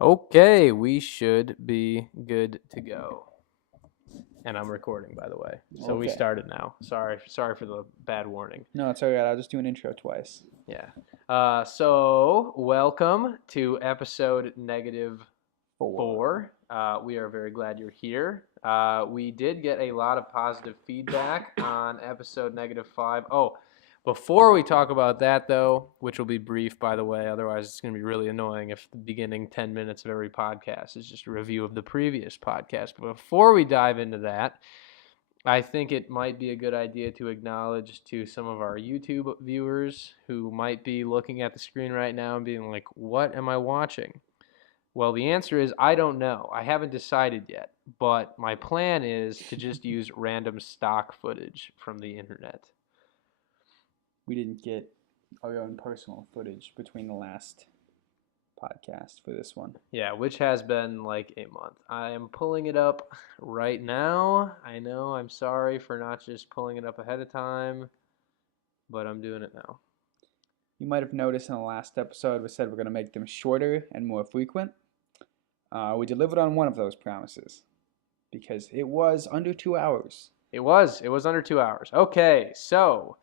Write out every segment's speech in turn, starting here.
Okay, we should be good to go. And I'm recording, by the way. So we Okay. started now. Sorry for the bad warning. No, it's all right. I'll just do an intro twice. Yeah. So welcome to episode negative 4. We are very glad you're here. We did get a lot of positive feedback on episode negative 5. Oh, before we talk about that, though, which will be brief, by the way, otherwise it's going to be really annoying if the beginning 10 minutes of every podcast is just a review of the previous podcast. But before we dive into that, I think it might be a good idea to acknowledge to some of our YouTube viewers who might be looking at the screen right now and being like, what am I watching? Well, the answer is I don't know. I haven't decided yet. But my plan is to just use random stock footage from the internet. We didn't get our own personal footage between the last podcast for this one. Yeah, which has been like a month. I am pulling it up right now. I know I'm sorry for not just pulling it up ahead of time, but I'm doing it now. You might have noticed in the last episode we said we're going to make them shorter and more frequent. We delivered on one of those promises because it was under 2 hours. It was under 2 hours. Okay, so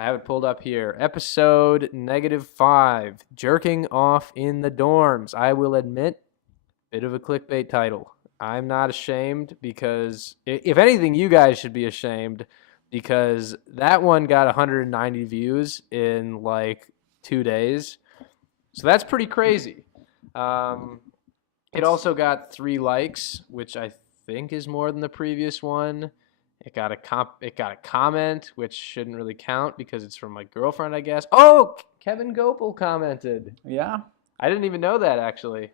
I have it pulled up here. Episode negative 5, jerking off in the dorms. I will admit, bit of a clickbait title. I'm not ashamed because, if anything, you guys should be ashamed because that one got 190 views in like 2 days. So that's pretty crazy. It also got 3 likes, which I think is more than the previous one. It got a comment, which shouldn't really count because it's from my girlfriend, I guess. Oh, Kevin Gopel commented. Yeah. I didn't even know that, actually.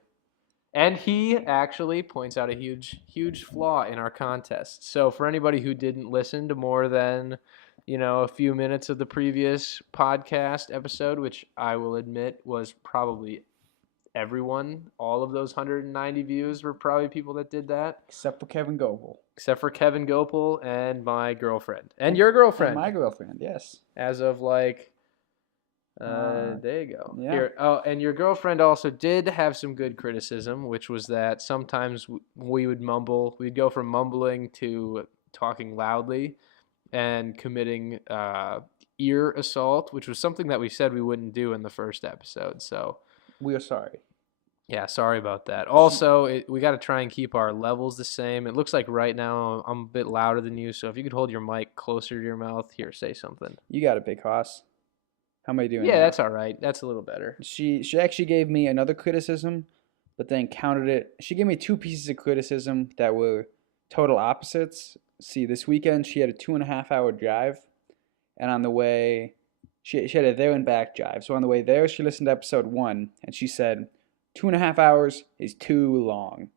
And he actually points out a huge flaw in our contest. So for anybody who didn't listen to more than, a few minutes of the previous podcast episode, which I will admit was probably everyone, all of those 190 views were probably people that did that. Except for Kevin Gopel. Except for Kevin Gopel and my girlfriend. And your girlfriend. And my girlfriend, yes. As of there you go. Yeah. Here. Oh, and your girlfriend also did have some good criticism, which was that sometimes we would mumble. We'd go from mumbling to talking loudly and committing ear assault, which was something that we said we wouldn't do in the first episode. So we are sorry. Yeah, sorry about that. Also, we got to try and keep our levels the same. It looks like right now I'm a bit louder than you, so if you could hold your mic closer to your mouth, here, say something. You got it, big hoss. How am I doing? Yeah, now? that's all right. That's a little better. She actually gave me another criticism, but then countered it. She gave me 2 pieces of criticism that were total opposites. See, this weekend she had a 2.5-hour drive, and on the way, she had a there and back drive. So on the way there, she listened to episode 1, and she said 2.5 hours is too long.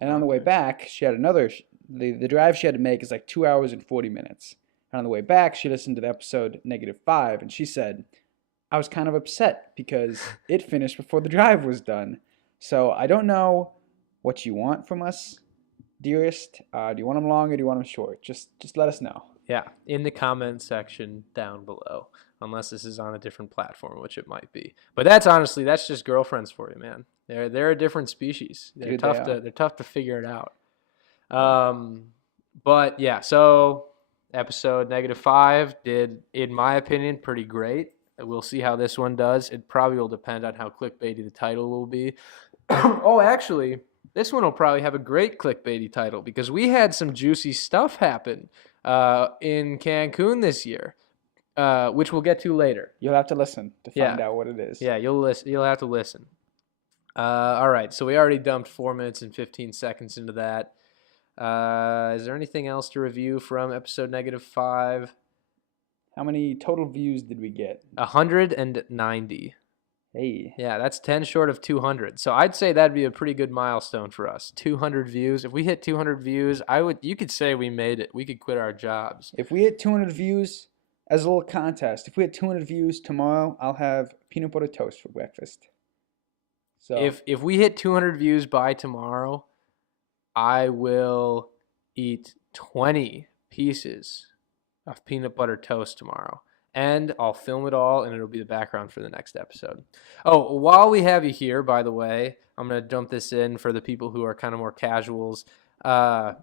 And on the way back, she had another. The drive she had to make is like 2 hours and 40 minutes. And on the way back, she listened to the episode negative 5, and she said, I was kind of upset because it finished before the drive was done. So I don't know what you want from us, dearest. Do you want them long or do you want them short? Just let us know. Yeah, in the comment section down below, unless this is on a different platform, which it might be. But that's just girlfriends for you, man. They're a different species. They're tough to figure it out. But yeah, so episode negative 5 did, in my opinion, pretty great. We'll see how this one does. It probably will depend on how clickbaity the title will be. Oh, actually, this one will probably have a great clickbaity title because we had some juicy stuff happen in Cancun this year, which we'll get to later. You'll have to listen to find out what it is. Yeah, you'll have to listen. All right, so we already dumped 4 minutes and 15 seconds into that. Is there anything else to review from episode negative 5? How many total views did we get? 190. Hey. Yeah, that's 10 short of 200. So I'd say that'd be a pretty good milestone for us. 200 views. If we hit 200 views, you could say we made it. We could quit our jobs. If we hit 200 views, as a little contest, if we hit 200 views tomorrow, I'll have peanut butter toast for breakfast. So if we hit 200 views by tomorrow, I will eat 20 pieces of peanut butter toast tomorrow. and I'll film it all, and it'll be the background for the next episode. Oh, while we have you here, by the way, I'm going to dump this in for the people who are kind of more casuals. So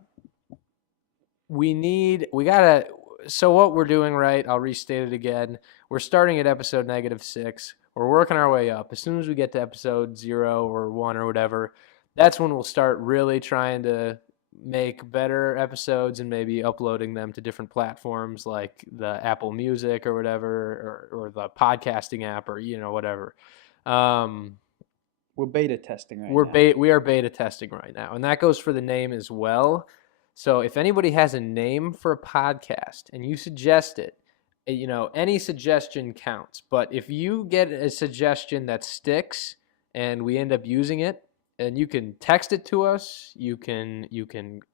what we're doing, right, I'll restate it again. We're starting at episode -6. We're working our way up. As soon as we get to episode 0 or 1 or whatever, that's when we'll start really trying to make better episodes and maybe uploading them to different platforms like the Apple Music or whatever, or the podcasting app, or whatever. We're beta testing right now. We are beta testing right now, and that goes for the name as well. So if anybody has a name for a podcast and you suggest it, any suggestion counts. But if you get a suggestion that sticks and we end up using it, and you can text it to us,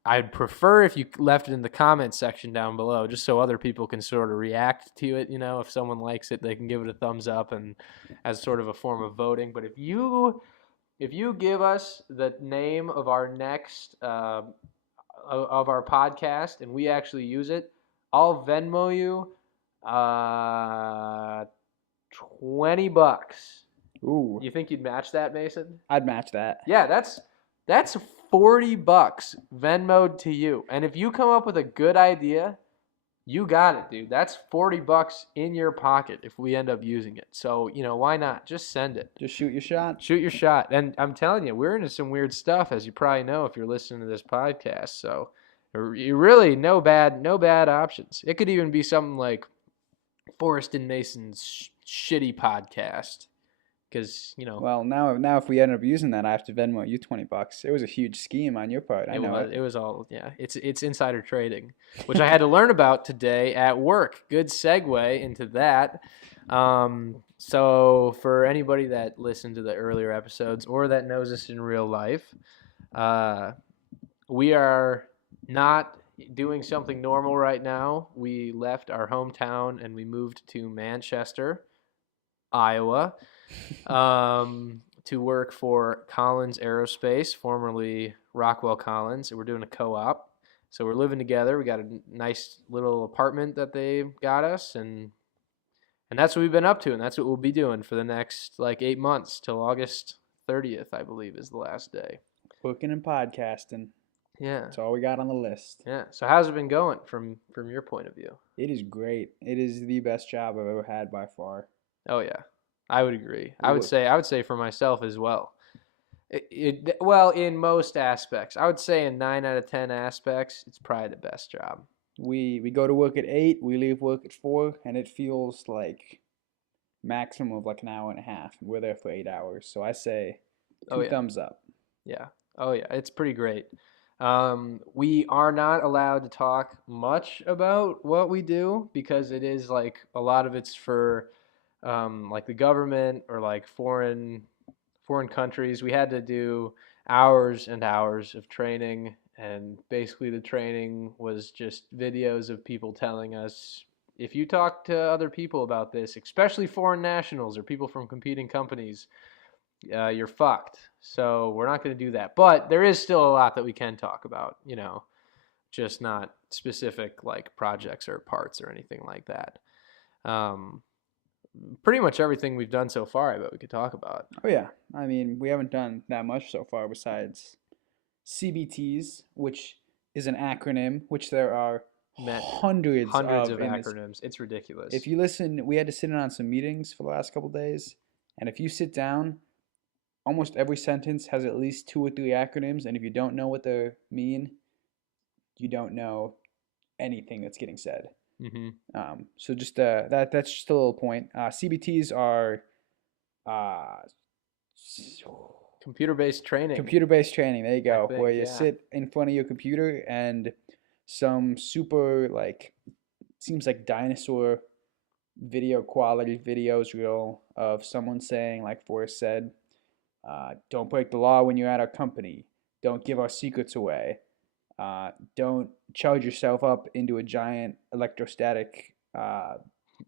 I'd prefer if you left it in the comments section down below, just so other people can sort of react to it. If someone likes it, they can give it a thumbs up and as sort of a form of voting. But if you give us the name of our next of our podcast and we actually use it, I'll Venmo you $20. Ooh. You think you'd match that, Mason? I'd match that. Yeah, that's $40 Venmo'd to you. And if you come up with a good idea, you got it, dude. That's $40 in your pocket if we end up using it. So, why not? Just send it. Just shoot your shot. Shoot your shot. And I'm telling you, we're into some weird stuff, as you probably know if you're listening to this podcast. So, you really no bad options. It could even be something like Forrest and Mason's shitty podcast. Because, Well, now if we end up using that, I have to Venmo you $20. It was a huge scheme on your part. I know it was all, yeah. It's insider trading, which I had to learn about today at work. Good segue into that. So for anybody that listened to the earlier episodes or that knows us in real life, we are not doing something normal right now. We left our hometown and we moved to Manchester, Iowa. To work for Collins Aerospace, formerly Rockwell Collins. We're doing a co-op. So we're living together. We got a nice little apartment that they got us, and that's what we've been up to, and that's what we'll be doing for the next 8 months till August 30th, I believe, is the last day. Working and podcasting. Yeah. That's all we got on the list. Yeah. So how's it been going from your point of view? It is great. It is the best job I've ever had by far. Oh yeah. I would agree. I would say for myself as well. Well, in most aspects, I would say in 9 out of 10 aspects, it's probably the best job. We go to work at 8, we leave work at 4, and it feels like maximum of an hour and a half. We're there for 8 hours, so I say two thumbs up. Yeah. Oh yeah, it's pretty great. We are not allowed to talk much about what we do because it is a lot of it's for the government or foreign countries. We had to do hours and hours of training, and basically the training was just videos of people telling us, if you talk to other people about this, especially foreign nationals or people from competing companies, you're fucked. So we're not going to do that. But there is still a lot that we can talk about, just not specific projects or parts or anything like that. Pretty much everything we've done so far, I bet we could talk about. Oh yeah, I mean, we haven't done that much so far besides CBTs, which is an acronym, which there are hundreds of acronyms. It's ridiculous. If you listen, we had to sit in on some meetings for the last couple of days, and if you sit down, almost every sentence has at least 2 or 3 acronyms, and if you don't know what they mean, you don't know anything that's getting said. Mm-hmm. So just that's just a little point. CBTs are computer-based training. Computer-based training. There you go. Where you sit in front of your computer and some super seems like dinosaur video quality videos reel of someone saying, like Forrest said, don't break the law when you're at our company. Don't give our secrets away. Don't charge yourself up into a giant electrostatic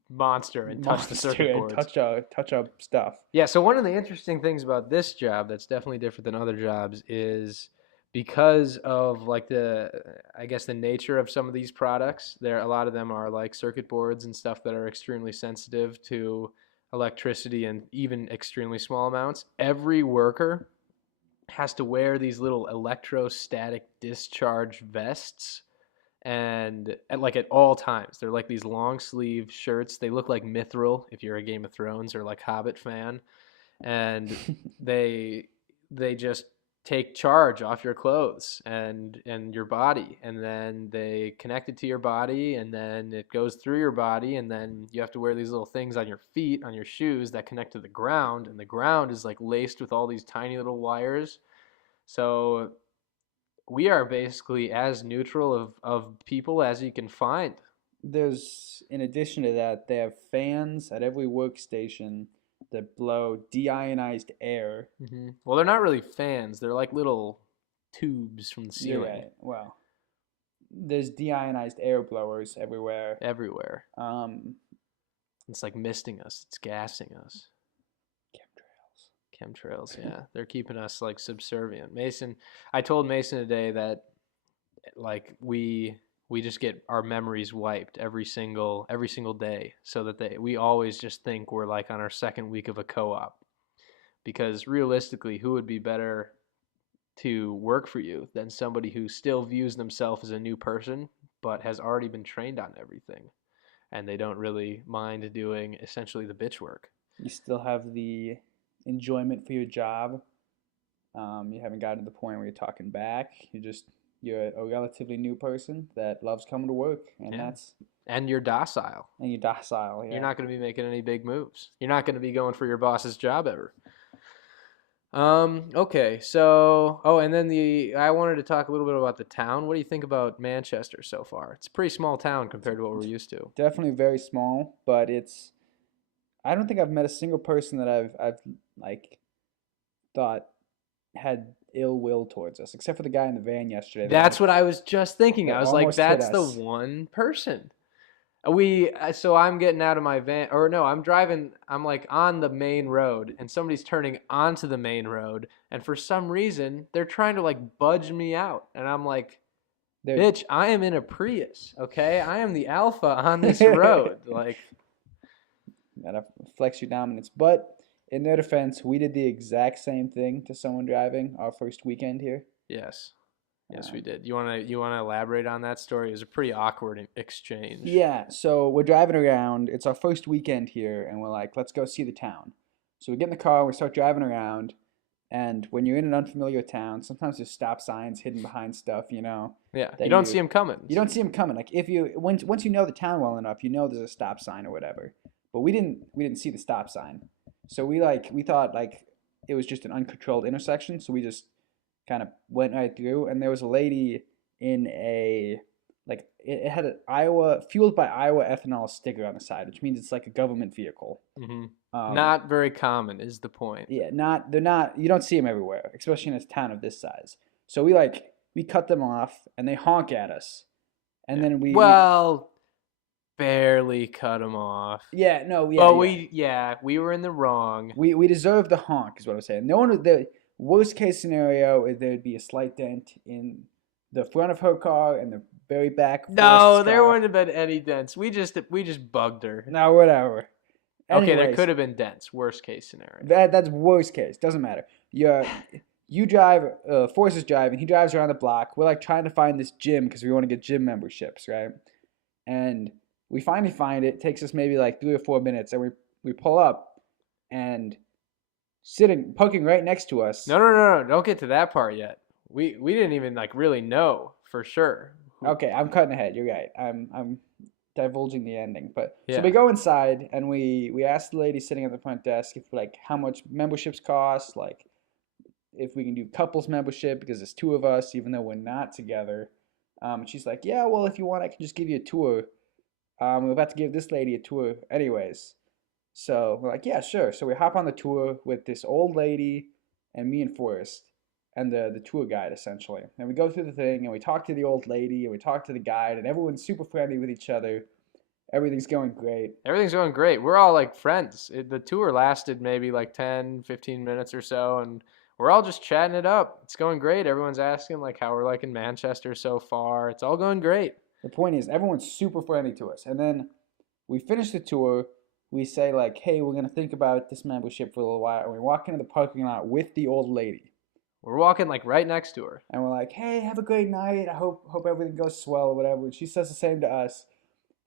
monster and touch the circuit boards. Touch up stuff. Yeah, so one of the interesting things about this job that's definitely different than other jobs is because of like I guess the nature of some of these products, a lot of them are like circuit boards and stuff that are extremely sensitive to electricity and even extremely small amounts. Every worker has to wear these little electrostatic discharge vests and like at all times. They're like these long sleeve shirts. They look like mithril if you're a Game of Thrones or like Hobbit fan, and they they just take charge off your clothes and your body, and then they connect it to your body, and then it goes through your body, and then you have to wear these little things on your feet, on your shoes, that connect to the ground, and the ground is like laced with all these tiny little wires. So we are basically as neutral of people as you can find. There's, in addition to that, they have fans at every workstation that blow deionized air. Well, they're not really fans. They're like little tubes from the You're ceiling. right. Well, there's deionized air blowers everywhere. Everywhere. Um, It's like misting us. It's gassing us. Chemtrails, yeah. They're keeping us like subservient. Mason, I told Mason today that like we just get our memories wiped every single day, so that we always just think we're like on our second week of a co-op. Because realistically, who would be better to work for you than somebody who still views themselves as a new person but has already been trained on everything, and they don't really mind doing essentially the bitch work. you still have the enjoyment for your job. You haven't gotten to the point where you're talking back. You're a relatively new person that loves coming to work, and Yeah. that's And you're docile. and you're docile. You're Yeah. not going to be making any big moves. You're not going to be going for your boss's job ever. Okay, so and then I wanted to talk a little bit about the town. What do you think about Manchester so far? It's a pretty small town compared to what we're used to. Definitely very small, but it's. I don't think I've met a single person that I've like thought had ill will towards us, except for the guy in the van yesterday. That's what I was just thinking. I was like, almost hit that's the us. one person. So I'm getting out of my van, or no, I'm driving. I'm like on the main road, and somebody's turning onto the main road, and for some reason they're trying to like budge me out, and I'm like, They're bitch, I am in a Prius, okay? I am the alpha on this road. Like, gotta flex your dominance. But in their defense, we did the exact same thing to someone driving our first weekend here. yes, yes, we Um, did. You wanna elaborate on that story? It was a pretty awkward exchange. Yeah, so we're driving around. It's our first weekend here, and we're like, let's go see the town. So we get in the car, we start driving around, and when you're in an unfamiliar town, sometimes there's stop signs hidden behind stuff, Yeah, you that don't see him coming. you don't see them coming. Like if you once you know the town well enough, you know there's a stop sign or whatever. But we didn't see the stop sign, so we thought like it was just an uncontrolled intersection, so we just kind of went right through, and there was a lady in a like it had an Iowa fueled by Iowa ethanol sticker on the side, which means it's like a government vehicle. Hmm. Um, Not very common is the point. yeah, they're not. You don't see them everywhere, especially in a town of this size. So we cut them off, and they honk at us, and Yeah. then Well, barely cut him off. yeah, no, yeah, But we were in the wrong. we deserve the honk, is what I'm saying. No one. The worst case scenario is there'd be a slight dent in the front of her car and the very back. No, Forrest's there car. wouldn't have been any dents. We just bugged her. No, whatever. Okay, there Anyways, could have been dents. Worst case scenario. that's worst case. Doesn't matter. You drive. Forrest is driving. He drives around the block. We're like trying to find this gym because we want to get gym memberships, right? And we finally find it. It takes us maybe like 3 or 4 minutes, and we pull up, and parking right next to us. No. Don't get to that part yet. We didn't even like really know for sure. Okay, I'm cutting ahead. You're right. I'm divulging the ending. But Yeah. so we go inside, and we ask the lady sitting at the front desk if like how much memberships cost, like if we can do couples membership because there's 2 of us, even though we're not together. She's like, yeah, well, if you want, I can just give you a tour. We're about to give this lady a tour anyways. So we're like, yeah, sure. So we hop on the tour with this old lady and me and Forrest and the tour guide, essentially. And we go through the thing, and we talk to the old lady, and we talk to the guide, and everyone's super friendly with each other. Everything's going great. Everything's going great. We're all like friends. The tour lasted maybe like 10, 15 minutes or so, and we're all just chatting it up. It's going great. Everyone's asking like how we're liking Manchester so far. It's all going great. The point is, everyone's super friendly to us. And then we finish the tour. We say like, "Hey, we're gonna think about this membership for a little while." And we walk into the parking lot with the old lady. We're walking like right next to her. And we're like, "Hey, have a great night. I hope everything goes swell or whatever." And she says the same to us.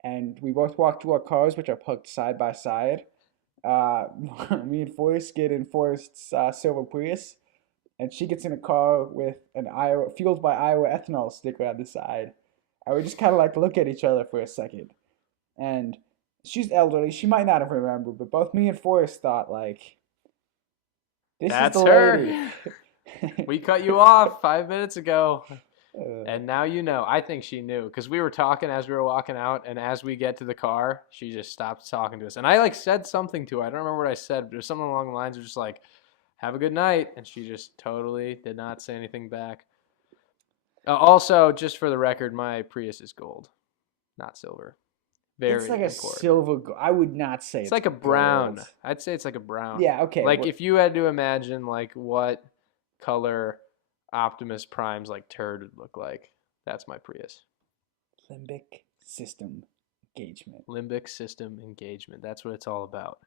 And we both walk to our cars, which are parked side by side. Uh, Me and Forrest get in Forrest's silver Prius, and she gets in a car with an Iowa fueled by Iowa ethanol sticker on the side. And we just kind of like look at each other for a second. And she's elderly. She might not have remembered, but both me and Forrest thought like, "This That's is the her. lady." We cut you off 5 minutes ago. Uh, And now you know. I think she knew because we were talking as we were walking out, and as we get to the car, she just stopped talking to us. And I like said something to her. I don't remember what I said, but it was something along the lines of just like, "Have a good night," and she just totally did not say anything back. Also, just for the record, my Prius is gold, not silver. Very it's like a important. silver. I would not say It's like a brown. gold. I'd say it's like a brown. Yeah. Okay. Like if you had to imagine like what color Optimus Prime's like turd would look like, that's my Prius. Limbic system engagement. Limbic system engagement. That's what it's all about.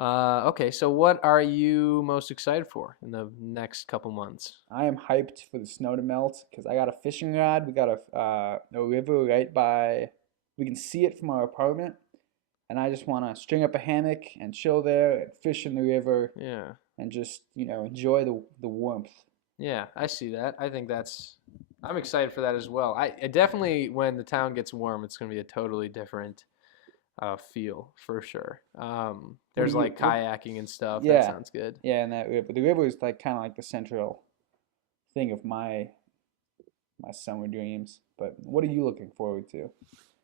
Okay, so what are you most excited for in the next couple months? I am hyped for the snow to melt because I got a fishing rod. We got a river right by. We can see it from our apartment, and I just want to string up a hammock and chill there and fish in the river Yeah. and just enjoy the warmth. Yeah, I see that. I think I'm excited for that as well. I definitely, when the town gets warm, it's going to be a totally different feel for sure. There's like kayaking and stuff. That Yeah, sounds good. yeah, and that river. The river is like kind of like the central thing of my summer dreams. But what are you looking forward to?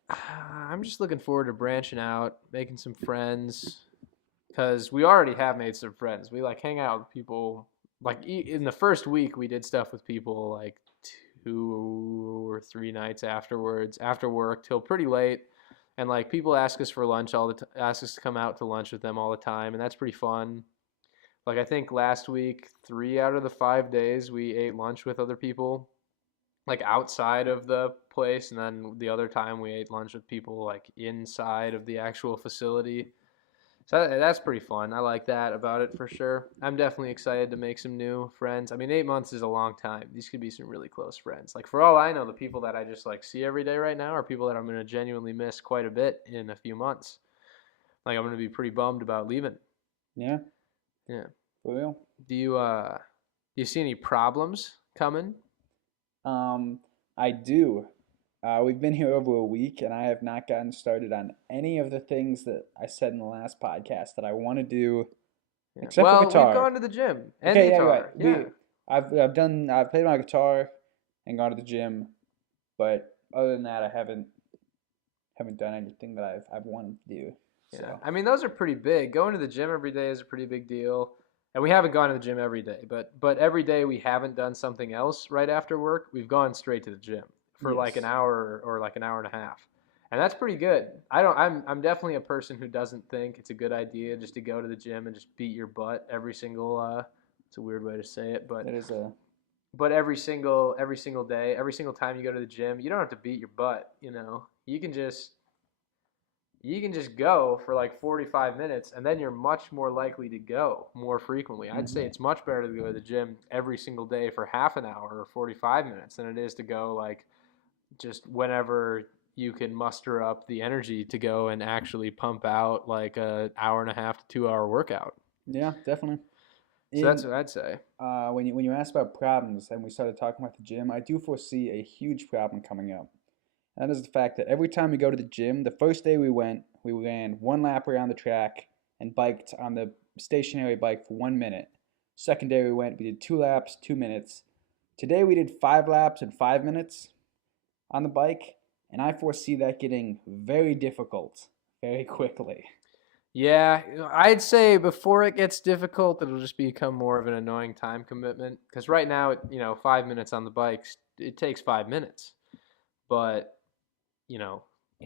I'm just looking forward to branching out, making some friends, because we already have made some friends. We like hang out with people. Like in the first week, we did stuff with people like 2 or 3 nights afterwards, after work till pretty late. And like people ask us for lunch ask us to come out to lunch with them all the time, and that's pretty fun. Like I think last week, 3 out of the 5 days, we ate lunch with other people, like outside of the place, and then the other time we ate lunch with people like inside of the actual facility. So that's pretty fun. I like that about it for sure. I'm definitely excited to make some new friends. I mean, 8 months is a long time. These could be some really close friends. Like for all I know, the people that I just like see every day right now are people that I'm gonna genuinely miss quite a bit in a few months. Like I'm gonna be pretty bummed about leaving. Yeah, Yeah. for real. Do you see any problems coming? I do. We've been here over a week, and I have not gotten started on any of the things that I said in the last podcast that I want to do, Yeah. except Well, for guitar. we've gone to the gym and Okay, the yeah, guitar. right. Yeah. I've played my guitar and gone to the gym, but other than that, I haven't done anything that I've wanted to do. Yeah. So I mean, those are pretty big. Going to the gym every day is a pretty big deal. And we haven't gone to the gym every day, but every day we haven't done something else right after work. We've gone straight to the gym for like an yes, hour or like an hour and a half. And that's pretty good. I'm definitely a person who doesn't think it's a good idea just to go to the gym and just beat your butt every single it's a weird way to say it, that is a but every single day, every single time you go to the gym, you don't have to beat your butt, you know. You can just go for like 45 minutes, and then you're much more likely to go more frequently. I'd say it's much better to go to the gym every single day for half an hour or 45 minutes than it is to go like just whenever you can muster up the energy to go and actually pump out like a hour and a half to 2 hour workout. yeah, definitely. So that's what I'd say. When you asked about problems and we started talking about the gym, I do foresee a huge problem coming up. And that is the fact that every time we go to the gym, the first day we went, we ran one lap around the track and biked on the stationary bike for 1 minute. Second day we went, we did 2 laps, 2 minutes. Today we did 5 laps in 5 minutes on the bike, and I foresee that getting very difficult very quickly. Yeah, I'd say before it gets difficult, it'll just become more of an annoying time commitment. Because right now, 5 minutes on the bikes, it takes 5 minutes. But, in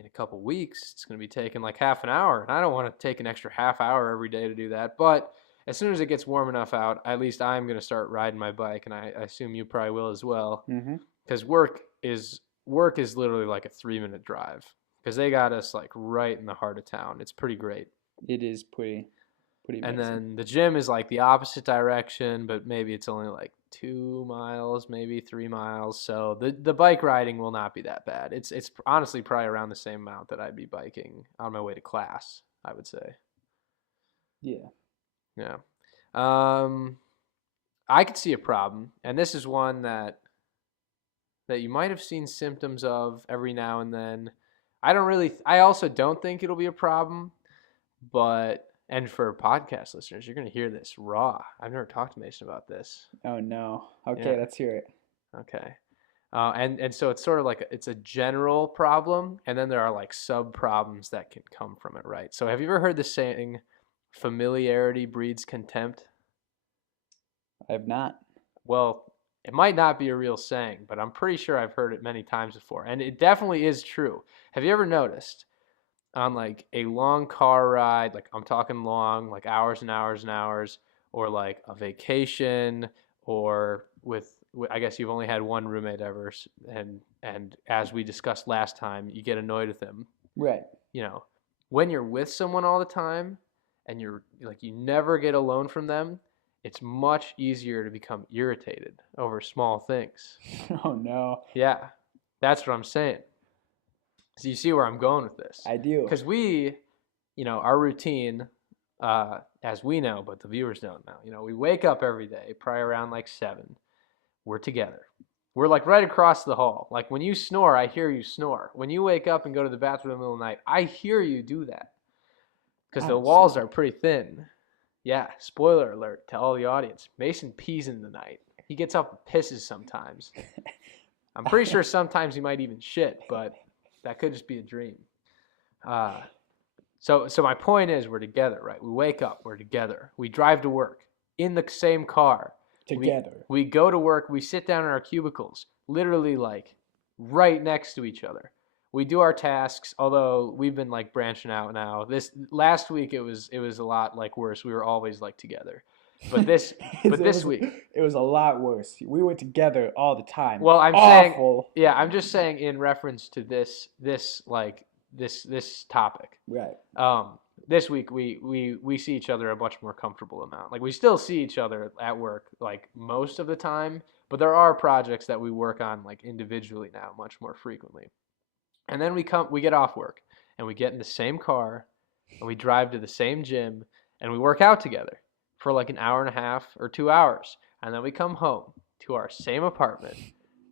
a couple weeks, it's going to be taking like half an hour. And I don't want to take an extra half hour every day to do that. But as soon as it gets warm enough out, at least I'm gonna start riding my bike, and I assume you probably will as well. Mm-hmm. Because work is literally like a 3-minute drive. Because they got us like right in the heart of town. It's pretty great. It is pretty And amazing. then the gym is like the opposite direction, but maybe it's only like 2 miles, maybe 3 miles. So the bike riding will not be that bad. It's honestly probably around the same amount that I'd be biking on my way to class, I would say. Yeah. Yeah. I could see a problem, and this is one that you might have seen symptoms of every now and then. I also don't think it'll be a problem, but, and for podcast listeners, you're going to hear this raw. I've never talked to Mason about this. Oh no. Okay, Yeah. let's hear it. Okay. And so it's sort of like it's a general problem, and then there are like sub problems that can come from it, right? So have you ever heard the saying, familiarity breeds contempt? I have not. Well, it might not be a real saying, but I'm pretty sure I've heard it many times before, and it definitely is true. Have you ever noticed on like a long car ride, like I'm talking long, like hours and hours and hours, or like a vacation, or I guess you've only had one roommate ever, and as we discussed last time, you get annoyed with him. Right. You know, when you're with someone all the time, and you're like you never get alone from them, it's much easier to become irritated over small things. Oh no. Yeah, that's what I'm saying. So you see where I'm going with this. I do. Because our routine, as we know, but the viewers don't know, we wake up every day, probably around like 7. We're together. We're like right across the hall. Like when you snore, I hear you snore. When you wake up and go to the bathroom in the middle of the night, I hear you do that. Because the walls are pretty thin. Yeah, spoiler alert to all the audience. Mason pees in the night. He gets up and pisses sometimes. I'm pretty sure sometimes he might even shit, but that could just be a dream. So my point is we're together, right? We wake up, we're together. We drive to work in the same car. Together. We go to work, we sit down in our cubicles, literally like right next to each other. We do our tasks, although we've been like branching out now. This last week it was a lot like worse. We were always like together. But this week it was a lot worse. We were together all the time. Well, I'm awful. saying, yeah, I'm just saying in reference to this topic. Right. This week we see each other a much more comfortable amount. Like we still see each other at work like most of the time, but there are projects that we work on like individually now much more frequently. And then we get off work and we get in the same car and we drive to the same gym and we work out together for like an hour and a half or 2 hours. And then we come home to our same apartment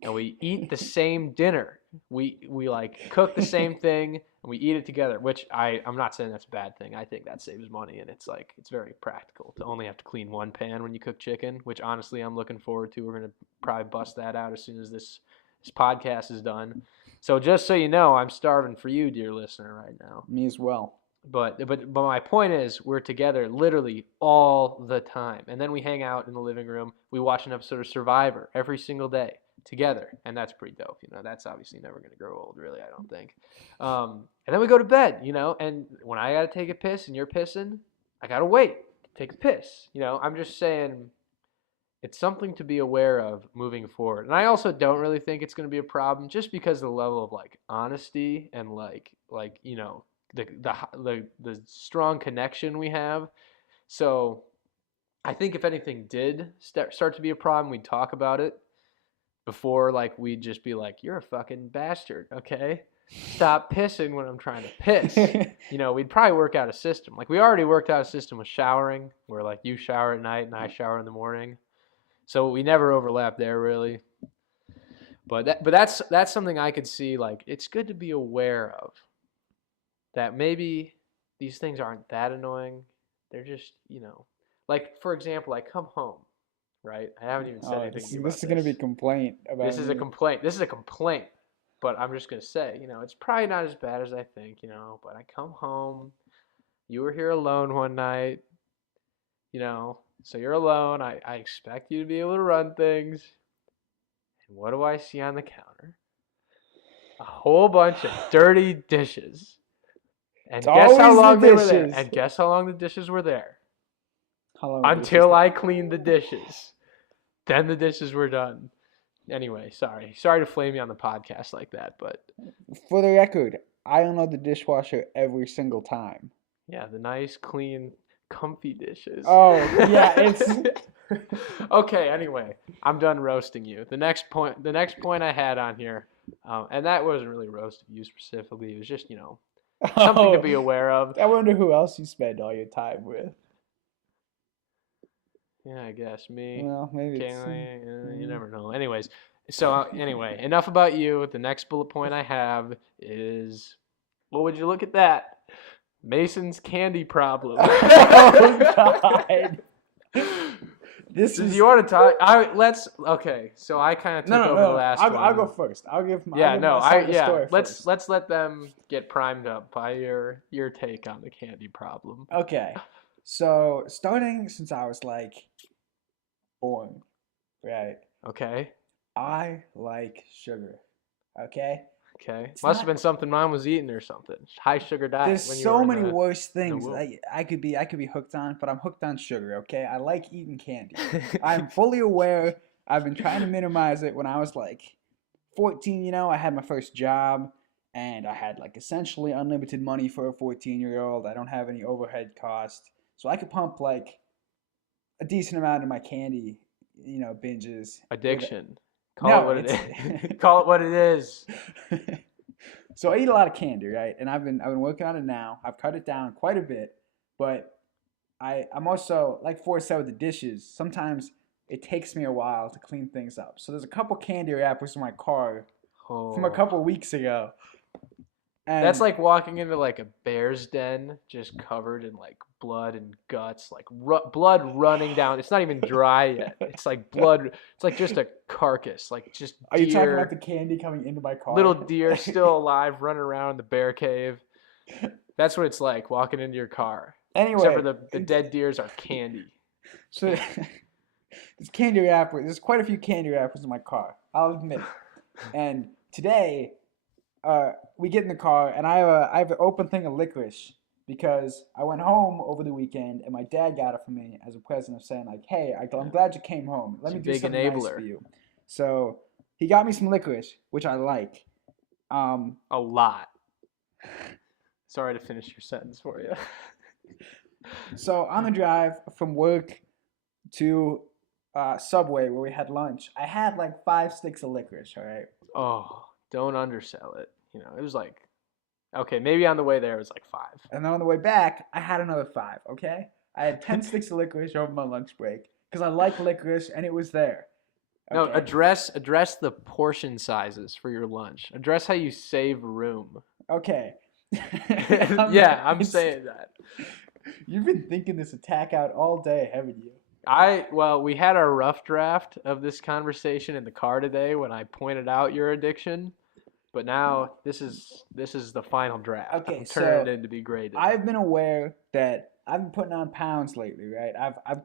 and we eat the same dinner. We like cook the same thing and we eat it together, which I'm not saying that's a bad thing. I think that saves money, and it's very practical to only have to clean one pan when you cook chicken, which honestly I'm looking forward to. We're going to probably bust that out as soon as this podcast is done. So just so you know, I'm starving for you, dear listener, right now. Me as well. But my point is, we're together literally all the time, and then we hang out in the living room. We watch an episode of Survivor every single day together, and that's pretty dope. That's obviously never going to grow old, really. I don't think. And then we go to bed. And when I gotta take a piss and you're pissing, I gotta wait to take a piss. I'm just saying. It's something to be aware of moving forward. And I also don't really think it's going to be a problem just because of the level of like honesty and the strong connection we have. So I think if anything did start to be a problem, we'd talk about it before like we'd just be like, you're a fucking bastard, okay? Stop pissing when I'm trying to piss. We'd probably work out a system. Like we already worked out a system with showering where like you shower at night and I shower in the morning. So we never overlap there, really. But that's something I could see. Like, it's good to be aware of that. Maybe these things aren't that annoying. They're just, like for example, I come home, right? I haven't even said anything about this. This is gonna be a complaint about. This is a complaint. This is a complaint. But I'm just gonna say, it's probably not as bad as I think, But I come home. You were here alone one night, So you're alone. I expect you to be able to run things. And what do I see on the counter? A whole bunch of dirty dishes. And guess how long they were there? And guess how long the dishes were there? How long were the dishes until done? I cleaned the dishes. Then the dishes were done. Anyway, sorry to flame you on the podcast like that, but For the record, I unload the dishwasher every single time. yeah, the nice, clean, comfy dishes. Oh, yeah, it's Okay, anyway, I'm done roasting you. The next point I had on here, and that wasn't really roasting you specifically. It was just something to oh, be aware of. I wonder who else you spend all your time with. Yeah, I guess me. Well, maybe it's Kaylee, you never know. Anyways, so anyway, enough about you. The next bullet point I have is, what would you look at that? Mason's candy problem. Oh God. This Do is you want to talk? Okay. So I kind of took over the last I'll, one. I'll go first. I'll give Yeah, my no, side of the story first. let's let them get primed up by your take on the candy problem. Okay. So starting since I was like born, right? Okay. I like sugar. Okay? Okay. It's Must have not been something mom was eating or something. High sugar diet there's when you so were in many the worse things womb. I could be hooked on, but I'm hooked on sugar, okay? I like eating candy. I'm fully aware. I've been trying to minimize it when I was like 14, I had my first job and I had like essentially unlimited money for a 14-year-old. I don't have any overhead cost. So I could pump like a decent amount of my candy, binges. Addiction. Call it No, what it it's is. Call it what it is. So I eat a lot of candy, right? And I've been working on it now. I've cut it down quite a bit, but I'm also like Forrest said with the dishes. Sometimes it takes me a while to clean things up. So there's a couple candy wrappers in my car from a Oh. couple weeks ago, That's and like walking into like a bear's den, just covered in like blood and guts, like blood running down. It's not even dry yet. It's like blood. It's like just a carcass, like just are you talking about the deer, candy coming into my little car? deer still alive, running around in the bear cave. That's what it's like walking into your car. Except for Anyway, the dead deers are candy. so there's quite a few candy wrappers in my car. I'll admit. And today, we get in the car, and I have an open thing of licorice because I went home over the weekend, and my dad got it for me as a present of saying like, "Hey, I'm glad you came home. Let It's a me do big something nice for enabler. you." So he got me some licorice, which I like. Um, A lot. Sorry to finish your sentence for you. so on the drive from work to Subway where we had lunch, I had like 5 sticks of licorice. All right. Oh, don't undersell it. It was like, okay, maybe on the way there it was like 5. And then on the way back, I had another 5, okay? I had 10 sticks of licorice over my lunch break because I like licorice and it was there. No, Okay? address the portion sizes for your lunch. Address how you save room. Okay. Yeah, I'm saying that. You've been thinking this attack out all day, haven't you? Well, we had our rough draft of this conversation in the car today when I pointed out your addiction, but now this is the final draft. Okay, I'm turning so it in to be graded. I've been aware that I've been putting on pounds lately, right? I've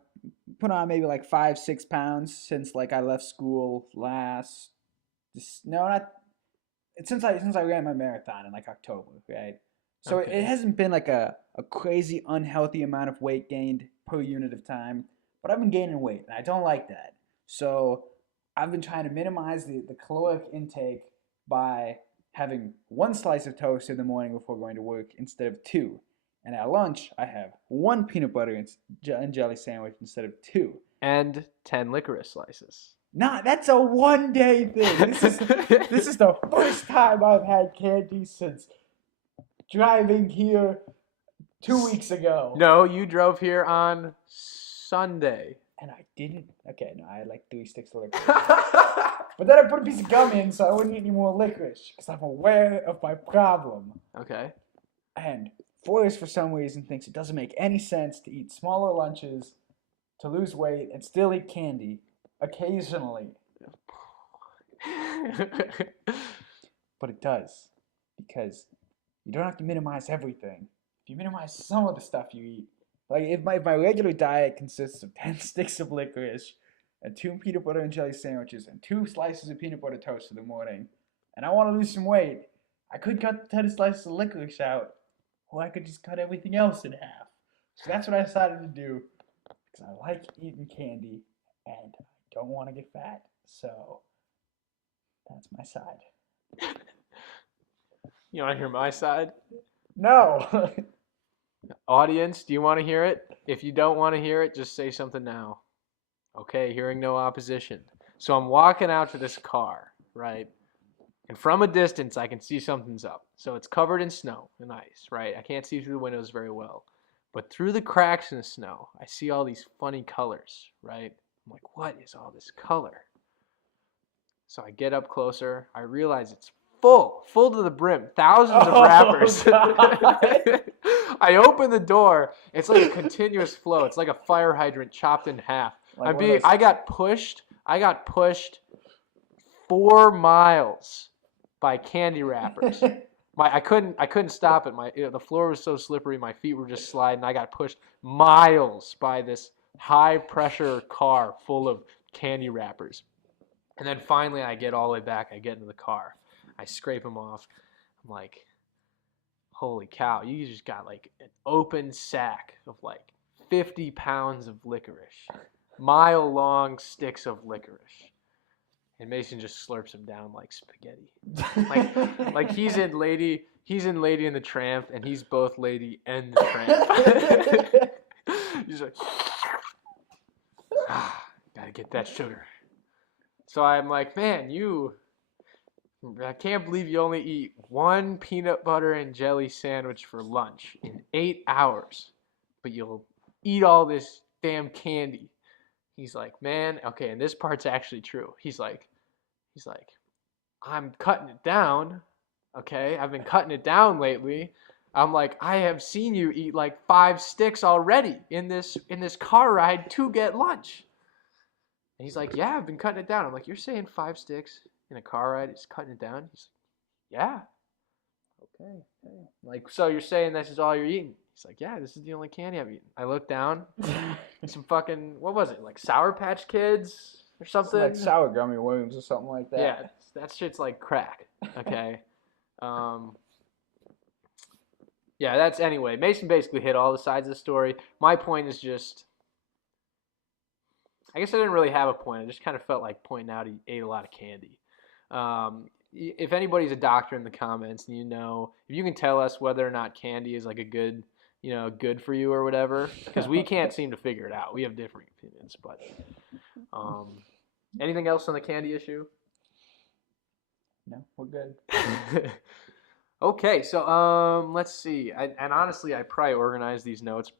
put on maybe like 5, 6 pounds since like I left school last. No, not since I ran my marathon in like October, right? So it Okay. hasn't been like a crazy unhealthy amount of weight gained per unit of time, but I've been gaining weight and I don't like that. So I've been trying to minimize the caloric intake by having 1 slice of toast in the morning before going to work instead of 2. And at lunch, I have 1 peanut butter and jelly sandwich instead of 2. And 10 licorice slices. Nah, that's a 1 day thing. This is the first time I've had candy since driving here 2 weeks ago. No, you drove here on Sunday. And I didn't. Okay, no, I had like 3 sticks of licorice. But then I put a piece of gum in so I wouldn't eat any more licorice because I'm aware of my problem. Okay. And Forrest, for some reason, thinks it doesn't make any sense to eat smaller lunches to lose weight and still eat candy occasionally. But it does because you don't have to minimize everything. If you minimize some of the stuff you eat, like if my regular diet consists of 10 sticks of licorice and 2 peanut butter and jelly sandwiches and 2 slices of peanut butter toast in the morning, and I want to lose some weight, I could cut 10 slices of licorice out, or I could just cut everything else in half. So that's what I decided to do. because I like eating candy and I don't want to get fat. So that's my side. You want to hear my side? No. Audience, do you want to hear it? If you don't want to hear it, just say something now. Okay, hearing no opposition. So I'm walking out to this car, right? And from a distance, I can see something's up. So it's covered in snow and ice, right? I can't see through the windows very well. But through the cracks in the snow, I see all these funny colors, right? I'm like, what is all this color? So I get up closer. I realize it's full to the brim. Thousands of wrappers. I open the door. It's like a continuous flow. It's like a fire hydrant chopped in half. Like I got pushed 4 miles by candy wrappers. I couldn't stop it. The floor was so slippery. My feet were just sliding. I got pushed miles by this high pressure car full of candy wrappers. And then finally I get all the way back. I get into the car. I scrape them off. I'm like, holy cow, you just got like an open sack of like 50 pounds of licorice. Mile-long sticks of licorice. And Mason just slurps them down like spaghetti. Like he's in Lady and the Tramp, and he's both Lady and the Tramp. He's like, gotta get that sugar. So I'm like, man, I can't believe you only eat one peanut butter and jelly sandwich for lunch in 8 hours, but you'll eat all this damn candy. He's like, man, okay, and this part's actually true. He's like, I'm cutting it down, okay? I've been cutting it down lately. I'm like, I have seen you eat like 5 sticks already in this car ride to get lunch. And he's like, yeah, I've been cutting it down. I'm like, you're saying 5 sticks in a car ride is cutting it down? He's like, yeah. Okay. Like, so you're saying this is all you're eating? He's like, yeah, this is the only candy I've eaten. I look down, some fucking, what was it, like Sour Patch Kids or something? Like sour gummy worms or something like that. Yeah, that shit's like crack, okay? Yeah, that's, anyway, Mason basically hit all the sides of the story. My point is just, I guess I didn't really have a point. I just kind of felt like pointing out he ate a lot of candy. If anybody's a doctor in the comments and if you can tell us whether or not candy is like a good for you or whatever, because we can't seem to figure it out. We have different opinions, but anything else on the candy issue? No, we're good. Okay, so let's see. And honestly, I probably organized these notes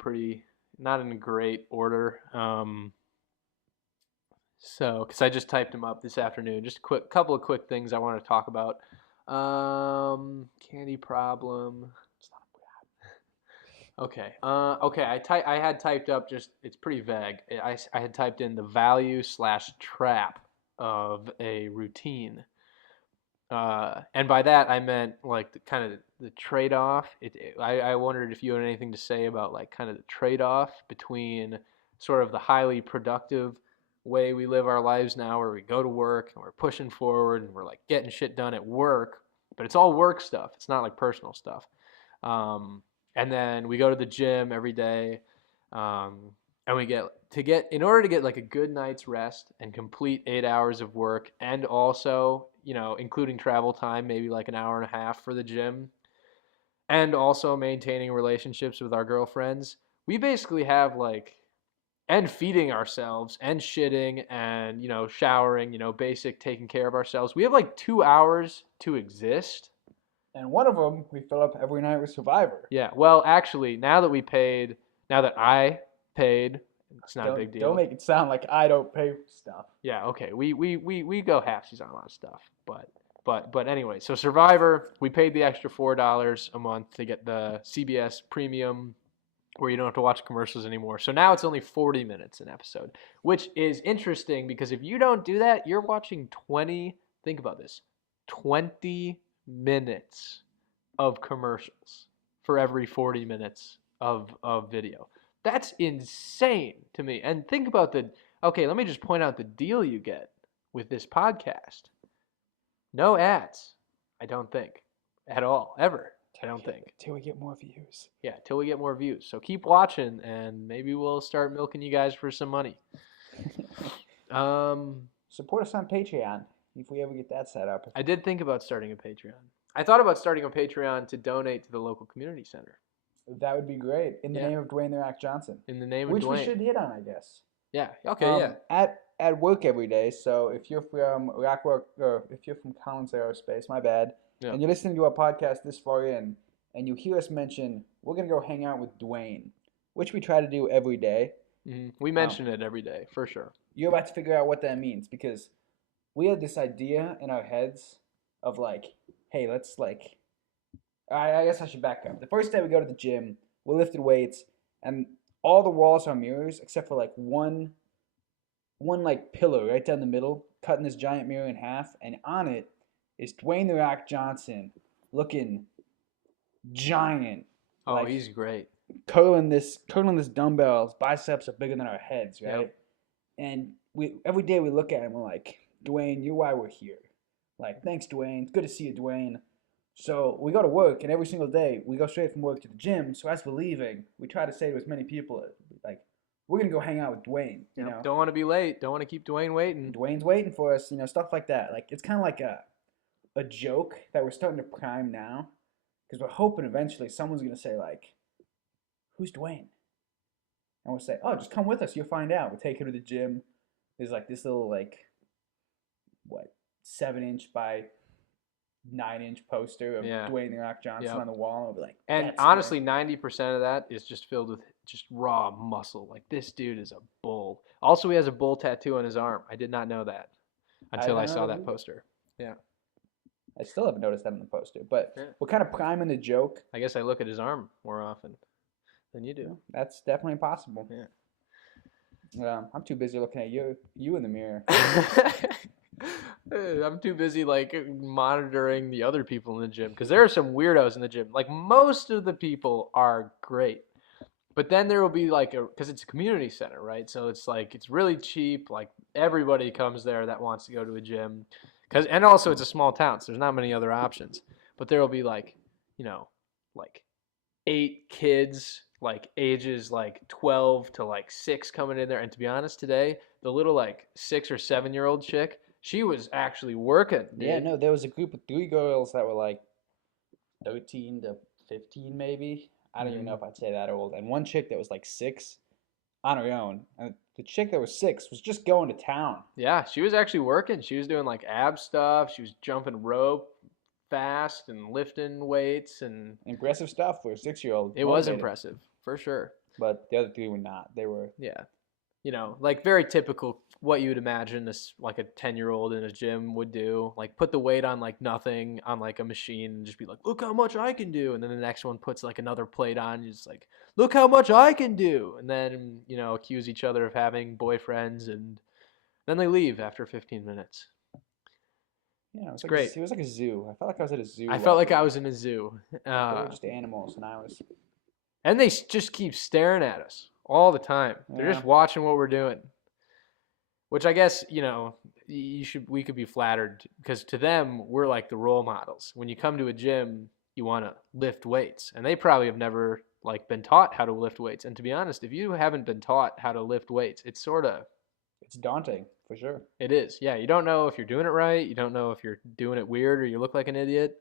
not in great order. So, because I just typed them up this afternoon. Just a couple of quick things I want to talk about. Candy problem. Okay. Okay. I had typed up it's pretty vague. I had typed in the value/trap of a routine. And by that I meant like the trade-off. I wondered if you had anything to say about like kind of the trade-off between sort of the highly productive way we live our lives now, where we go to work and we're pushing forward and we're like getting shit done at work, but it's all work stuff. It's not like personal stuff. And then we go to the gym every day, and in order to get like a good night's rest and complete 8 hours of work, and also, including travel time, maybe like an hour and a half for the gym, and also maintaining relationships with our girlfriends, we basically have and feeding ourselves and shitting and, showering, basic taking care of ourselves. We have like 2 hours to exist. And one of them we fill up every night with Survivor. Yeah. Well, actually, now that I paid, it's not a big deal. Don't make it sound like I don't pay for stuff. Yeah. Okay. We go halfsies on a lot of stuff, but anyway. So Survivor, we paid the extra $4 a month to get the CBS Premium, where you don't have to watch commercials anymore. So now it's only 40 minutes an episode, which is interesting because if you don't do that, you're watching 20 minutes of commercials for every 40 minutes of video. That's insane to me. And think about let me just point out the deal you get with this podcast. No ads, I don't think, at all, ever. I don't think. Till we get more views. Yeah, till we get more views. So keep watching, and maybe we'll start milking you guys for some money. Support us on Patreon if we ever get that set up. I did think about starting a Patreon. I thought about starting a Patreon to donate to the local community center. That would be great. In the name of Dwayne The Rock Johnson. In the name of Which Dwayne. we should hit on, I guess. Yeah. Okay. Yeah. At work every day. So if you're from Rockwell, or if you're from Collins Aerospace, my bad, and you're listening to our podcast this far in, and you hear us mention we're gonna go hang out with Dwayne, which we try to do every day. Mm-hmm. We mention it every day for sure. You're about to figure out what that means because we had this idea in our heads of like, hey, let's like. I guess I should back up. The first day we go to the gym, we lifted weights, and all the walls are mirrors except for like one like pillar right down the middle, cutting this giant mirror in half, and on it is Dwayne The Rock Johnson looking giant. Oh, like, he's great. Curling this dumbbells, biceps are bigger than our heads, right? Yep. And every day we look at him, we're like, Dwayne, you're why we're here. Like, thanks, Dwayne. It's good to see you, Dwayne. So we go to work, and every single day we go straight from work to the gym. So as we're leaving, we try to say to as many people, like, we're going to go hang out with Dwayne. You know? Don't want to be late. Don't want to keep Dwayne waiting. Dwayne's waiting for us, stuff like that. Like, it's kind of like a joke that we're starting to prime now because we're hoping eventually someone's going to say, like, who's Dwayne? And we'll say, oh, just come with us. You'll find out. We'll take him to the gym. There's, like, this little, 7-inch by 9-inch poster of Dwayne The Rock Johnson on the wall, and we'll be like, and honestly, 90% of that is just filled with just raw muscle. Like, this dude is a bull. Also, he has a bull tattoo on his arm. I did not know that until I saw that poster. Yeah. I still haven't noticed that on the poster, but we're kind of priming the joke. I guess I look at his arm more often than you do. That's definitely possible. Yeah. I'm too busy looking at you in the mirror. I'm too busy monitoring the other people in the gym because there are some weirdos in the gym. Like, most of the people are great, but then there will be because it's a community center, right? So it's it's really cheap. Like, everybody comes there that wants to go to a gym, and also it's a small town, so there's not many other options. But there will be 8 kids ages 12 to 6 coming in there. And to be honest, today the little 6 or 7-year-old chick, she was actually working, dude. Yeah, no, there was a group of 3 girls that were 13 to 15 maybe. I don't even know if I'd say that old. And one chick that was 6 on her own. And the chick that was 6 was just going to town. Yeah, she was actually working. She was doing ab stuff. She was jumping rope fast and lifting weights and impressive stuff for a 6-year-old. It was impressive, for sure. But the other 3 were not. They were very typical what you would imagine this a 10-year-old in a gym would do. Put the weight on nothing on a machine and just be like, look how much I can do. And then the next one puts another plate on, and just look how much I can do. And then accuse each other of having boyfriends, and then they leave after 15 minutes. Yeah, it's great. It was like a zoo. I felt like I was at a zoo. I felt like I was in a zoo. They were just animals, and I was. And they just keep staring at us all the time. They're just watching what we're doing. Which I guess, we could be flattered because to them, we're like the role models. When you come to a gym, you want to lift weights. And they probably have never been taught how to lift weights. And to be honest, if you haven't been taught how to lift weights, it's daunting, for sure. It is. Yeah, you don't know if you're doing it right. You don't know if you're doing it weird or you look like an idiot.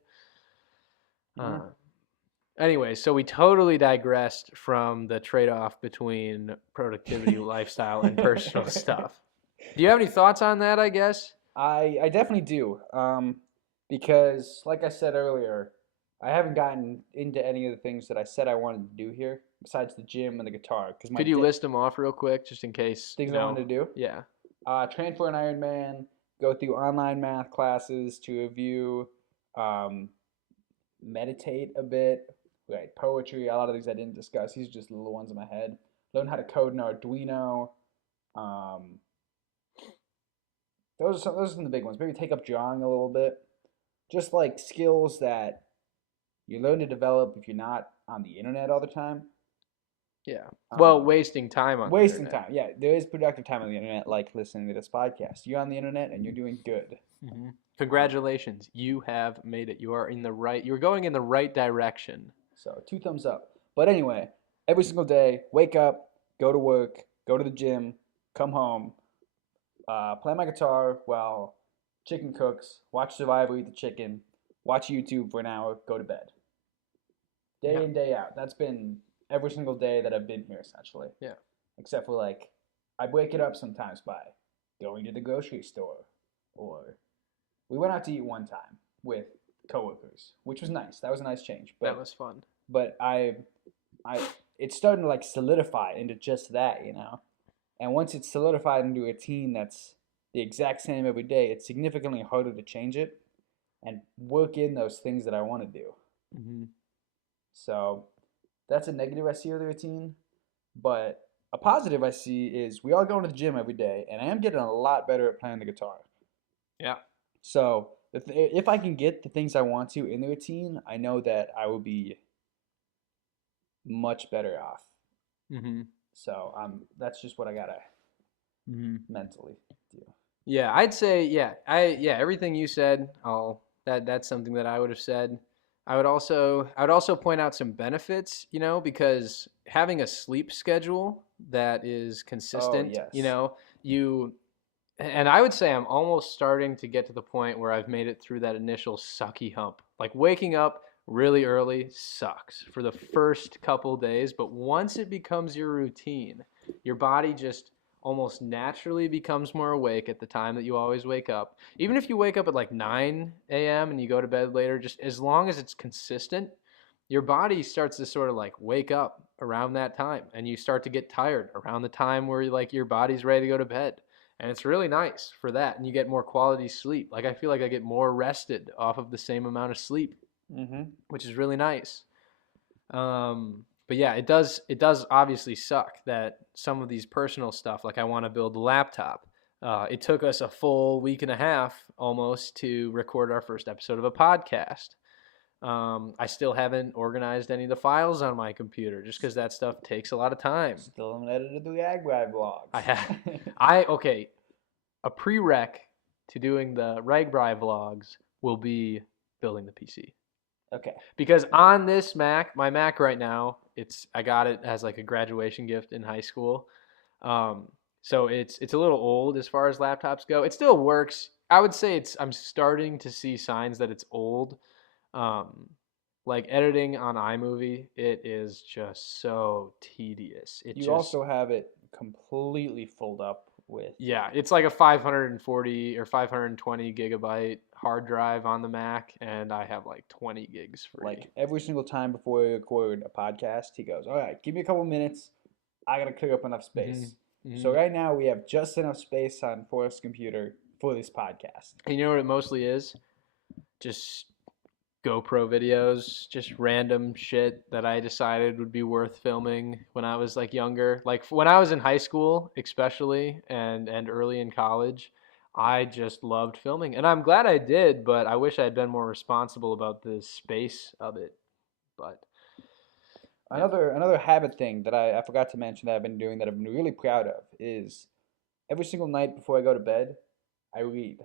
Anyway, so we totally digressed from the trade-off between productivity, lifestyle, and personal stuff. Do you have any thoughts on that, I guess? I definitely do. Because, like I said earlier, I haven't gotten into any of the things that I said I wanted to do here, besides the gym and the guitar. Could you list them off real quick, just in case? Things I wanted to do? Yeah. Train for an Ironman, go through online math classes to review, meditate a bit, write poetry, a lot of things I didn't discuss. These are just little ones in my head. Learn how to code an Arduino. Those are some of the big ones. Maybe take up drawing a little bit. Just skills that you learn to develop if you're not on the internet all the time. Yeah. Well, Um, wasting time on the wasting internet. time. Yeah, there is productive time on the internet, like listening to this podcast. You're on the internet and you're doing good. Mm-hmm. Congratulations, you have made it. You are in the right. You're going in the right direction. So 2 thumbs up. But anyway, every single day, wake up, go to work, go to the gym, come home, play my guitar while chicken cooks, watch Survivor, eat the chicken, watch YouTube for an hour, go to bed. Day Yeah. in, day out. That's been every single day that I've been here, essentially. Yeah. Except for, like, I break it up sometimes by going to the grocery store, or we went out to eat one time with coworkers, which was nice. That was a nice change. That was fun. But I, it's starting to like solidify into just that, you know. And once it's solidified into a routine that's the exact same every day, it's significantly harder to change it and work in those things that I want to do. Mm-hmm. So that's a negative I see of the routine. But a positive I see is we are going to the gym every day, and I am getting a lot better at playing the guitar. Yeah. So if I can get the things I want to in the routine, I know that I will be much better off. Mm-hmm. So that's just what I gotta mentally do. Yeah, I'd say everything you said, that's something that I would have said. I would also point out some benefits, because having a sleep schedule that is Oh consistent, yes. you and I would say I'm almost starting to get to the point where I've made it through that initial sucky hump. Like waking up really early sucks for the first couple days, but once it becomes your routine, your body just almost naturally becomes more awake at the time that you always wake up. Even if you wake up at like 9 a.m. and you go to bed later, just as long as it's consistent, your body starts to sort of like wake up around that time and you start to get tired around the time where like your body's ready to go to bed. And it's really nice for that, and you get more quality sleep. Like I feel like I get more rested off of the same amount of sleep, which is really nice. But yeah, it does obviously suck that some of these personal stuff, like I want to build a laptop. It took us a full week and a half almost to record our first episode of a podcast. I still haven't organized any of the files on my computer just because that stuff takes a lot of time. Still haven't edited the Ragbri vlogs. Okay, a prereq to doing the Ragbri vlogs will be building the PC. Okay. Because on this Mac, my Mac right now, I got it as like a graduation gift in high school. So it's a little old as far as laptops go. It still works. I would say I'm starting to see signs that it's old. Like editing on iMovie, it is just so tedious. You also have it completely filled up with. Yeah, it's like a 540 or 520 gigabyte hard drive on the Mac, and I have like 20 gigs free. Like every single time before we record a podcast, he goes, "All right, give me a couple minutes. I gotta clear up enough space." So right now we have just enough space on Forrest's computer for this podcast. And you know what it mostly is? Just GoPro videos, just random shit that I decided would be worth filming when I was like younger. Like when I was in high school, especially, and early in college, I just loved filming. And I'm glad I did, but I wish I had been more responsible about the space of it. But yeah. Another habit thing that I forgot to mention that I've been doing that I've been really proud of is every single night before I go to bed, I read.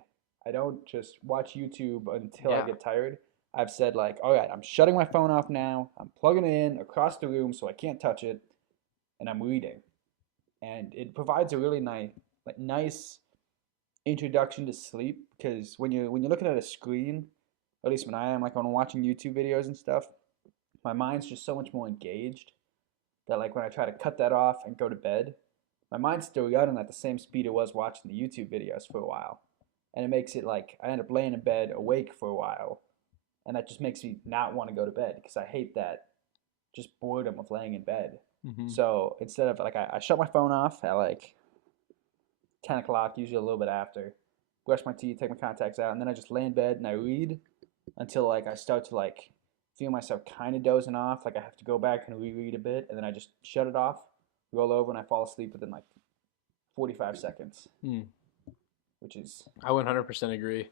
I don't just watch YouTube until I get tired. I've said like, all right, I'm shutting my phone off now. I'm plugging it in across the room so I can't touch it, and I'm reading. And it provides a really nice introduction to sleep because when you're looking at a screen, at least when I am, like when I'm watching YouTube videos and stuff, my mind's just so much more engaged that like when I try to cut that off and go to bed, my mind's still running at the same speed it was watching the YouTube videos for a while. And it makes it like I end up laying in bed awake for a while. And that just makes me not want to go to bed because I hate that just boredom of laying in bed. So instead of like I shut my phone off at like 10 o'clock, usually a little bit after, brush my teeth, take my contacts out, and then I just lay in bed and I read until like I start to like feel myself kind of dozing off, like I have to go back and reread a bit, and then I just shut it off, roll over, and I fall asleep within like 45 seconds, which is... I 100% agree.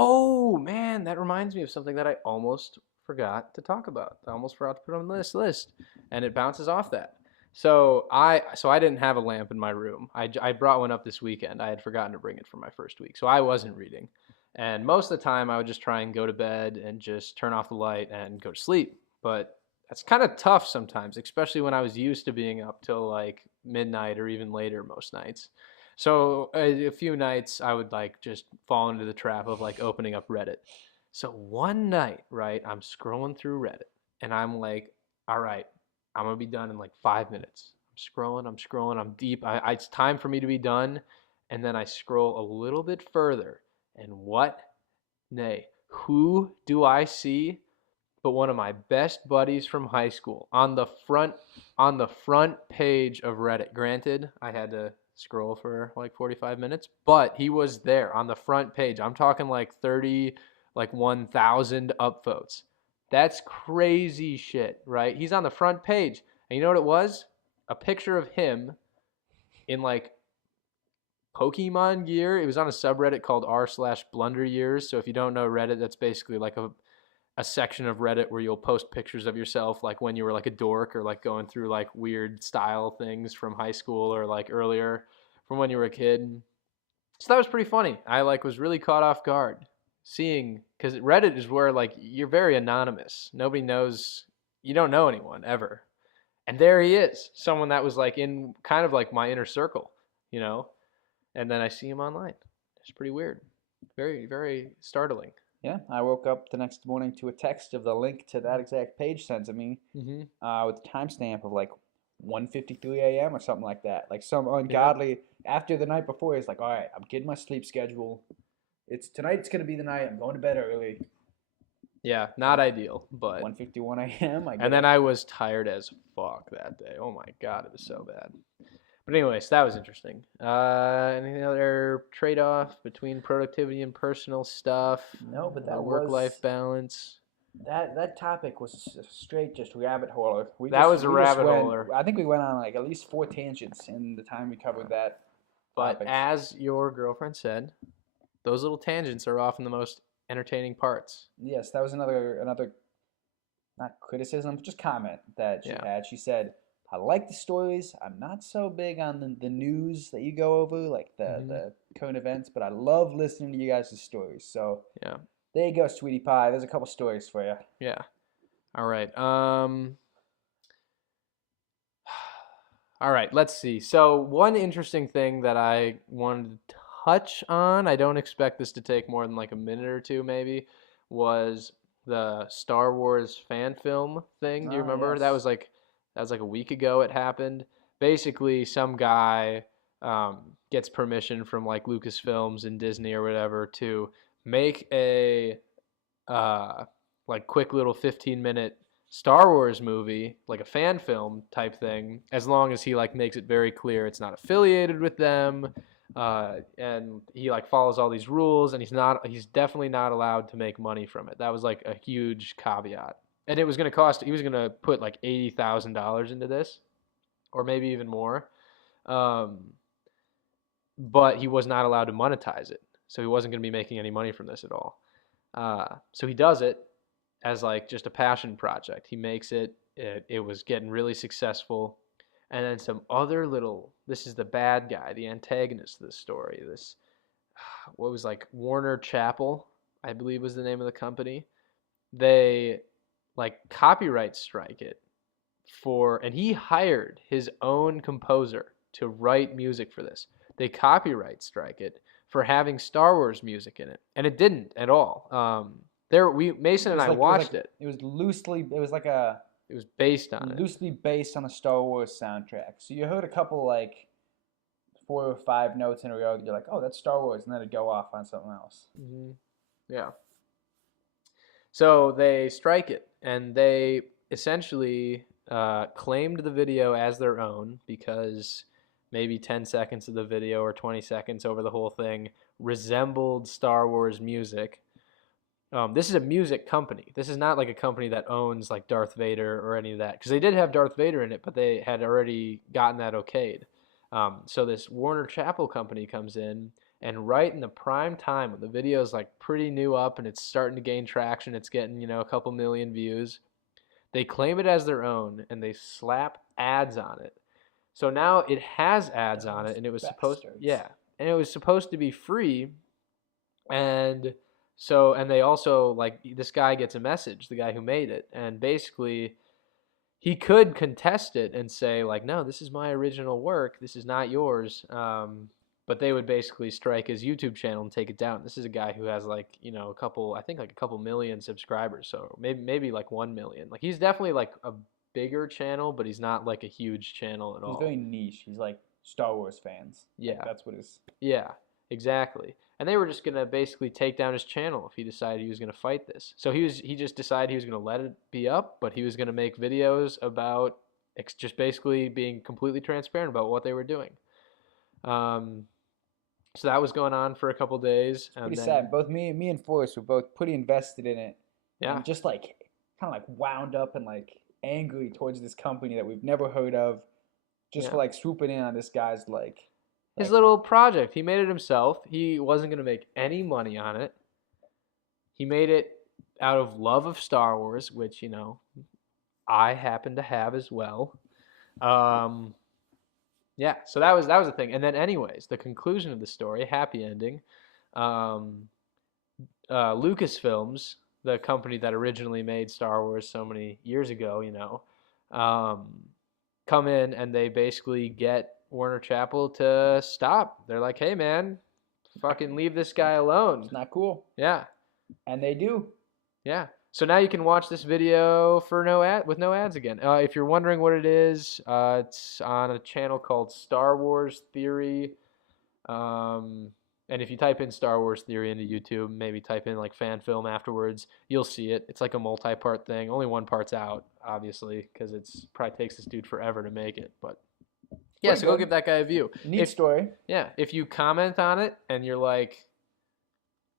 Oh, man, that reminds me of something that I almost forgot to talk about. I almost forgot to put on this list, and it bounces off that. So I didn't have a lamp in my room. I brought one up this weekend. I had forgotten to bring it for my first week, so I wasn't reading. And most of the time, I would just try and go to bed and just turn off the light and go to sleep. But that's kind of tough sometimes, especially when I was used to being up till like midnight or even later most nights. So a few nights I would like just fall into the trap of like opening up Reddit. So one night, right, I'm scrolling through Reddit and I'm like, all right, I'm gonna be done in like 5 minutes. I'm scrolling, I'm deep. It's time for me to be done. And then I scroll a little bit further. And what? Nay, who do I see but one of my best buddies from high school on the front page of Reddit. Granted, I had to scroll for like 45 minutes, but he was there on the front page. I'm talking like 30 like 1,000 upvotes. That's crazy shit, right? He's on the front page. And you know what it was? A picture of him in like Pokemon gear. It was on a subreddit called r/blunder years. So if you don't know Reddit, that's basically like a section of Reddit where you'll post pictures of yourself like when you were like a dork or like going through like weird style things from high school or like earlier from when you were a kid. So that was pretty funny. I like was really caught off guard seeing because Reddit is where like you're very anonymous. Nobody knows you don't know anyone ever. And there he is, someone that was like in kind of like my inner circle, you know? And then I see him online. It's pretty weird. Very, very startling. Yeah, I woke up the next morning to a text of the link to that exact page sent to me Mm-hmm. with a timestamp of like 1:53 a.m. or something like that. Like some Yeah. ungodly after the night before. He's like, all right, I'm getting my sleep schedule. It's tonight's gonna be the night. I'm going to bed early. Yeah, not ideal, but 1:51 a.m. I and get then up. I was tired as fuck that day. Oh my god, it was so bad. But anyways, that was interesting. Any other trade-off between productivity and personal stuff? No, but that Work-life was balance. that topic was straight just rabbit hole. We That just was a we just rabbit went. holer. I think we went on like at least 4 tangents in the time we covered that But topics. as your girlfriend said, those little tangents are often the most entertaining parts. Yes, that was another not criticism, but just comment that she Yeah. had. She said, "I like the stories. I'm not so big on the news that you go over, like Hmm. the current events, but I love listening to you guys' stories." So Yeah. there you go, sweetie pie. There's a couple stories for you. Yeah. All right. All right, let's see. So, one interesting thing that I wanted to touch on, I don't expect this to take more than like a minute or two maybe, was the Star Wars fan film thing. Do you Ah, remember? yes. That was like a week ago it happened. Basically, some guy gets permission from like Lucasfilms and Disney or whatever to make a uh, like quick little 15-minute Star Wars movie, like a fan film type thing, as long as he like makes it very clear it's not affiliated with them, and he like follows all these rules, and he's definitely not allowed to make money from it. That was like a huge caveat, and it was gonna cost. He was gonna put like $80,000 into this, or maybe even more, um, but he was not allowed to monetize it, so he wasn't gonna be making any money from this at all. So he does it as like just a passion project. He makes it. It was getting really successful, and then some other little. This is the bad guy, the antagonist of the story. This what was like Warner Chappell, I believe was the name of the company. They like copyright strike it and he hired his own composer to write music for this. They copyright strike it for having Star Wars music in it, and it didn't at all. Mason and I watched it. It was loosely it was like a It was based on it. loosely based on a Star Wars soundtrack. So you heard a couple like 4 or 5 notes in a row. You're like, oh, that's Star Wars, and then it'd go off on something else. Hmm. Yeah. So they strike it, and they essentially claimed the video as their own because maybe 10 seconds of the video or 20 seconds over the whole thing resembled Star Wars music. This is a music company. This is not like a company that owns like Darth Vader or any of that, because they did have Darth Vader in it, but they had already gotten that okayed. So this Warner Chappell company comes in, and right in the prime time when the video is like pretty new up and it's starting to gain traction, it's getting a couple million views. They claim it as their own, and they slap ads on it. So now it has ads on it, Those and it was bastards. and it was supposed to be free, and and they also like this guy gets a message, the guy who made it, and basically he could contest it and say like, no, this is my original work, this is not yours. But they would basically strike his YouTube channel and take it down. This is a guy who has like a couple, I think like a couple million subscribers, so maybe like 1 million. Like he's definitely like a bigger channel, but he's not like a huge channel at all. He's very niche. He's like Star Wars fans. Yeah, like, that's what his. Yeah, exactly. And they were just gonna basically take down his channel if he decided he was gonna fight this. So he just decided he was gonna let it be up, but he was gonna make videos about just basically being completely transparent about what they were doing. So that was going on for a couple days, and Pretty then sad. Both me and Forrest were both pretty invested in it, yeah, and just like kind of like wound up and like angry towards this company that we've never heard of, just yeah. for like swooping in on this guy's His little project. He made it himself. He wasn't gonna make any money on it. He made it out of love of Star Wars, which I happen to have as well. Yeah, so that was the thing. And then, anyways, the conclusion of the story, happy ending. Lucasfilms, the company that originally made Star Wars so many years ago, come in and they basically get Warner Chappell to stop. They're like, hey, man, fucking leave this guy alone. It's not cool. Yeah. And they do. Yeah. So now you can watch this video for with no ads again. If you're wondering what it is, it's on a channel called Star Wars Theory. And if you type in Star Wars Theory into YouTube, maybe type in like fan film afterwards, you'll see it. It's like a multi-part thing. Only one part's out, obviously, because it's probably takes this dude forever to make it. But yeah, so go give that guy a view. Neat story. Yeah, if you comment on it and you're like,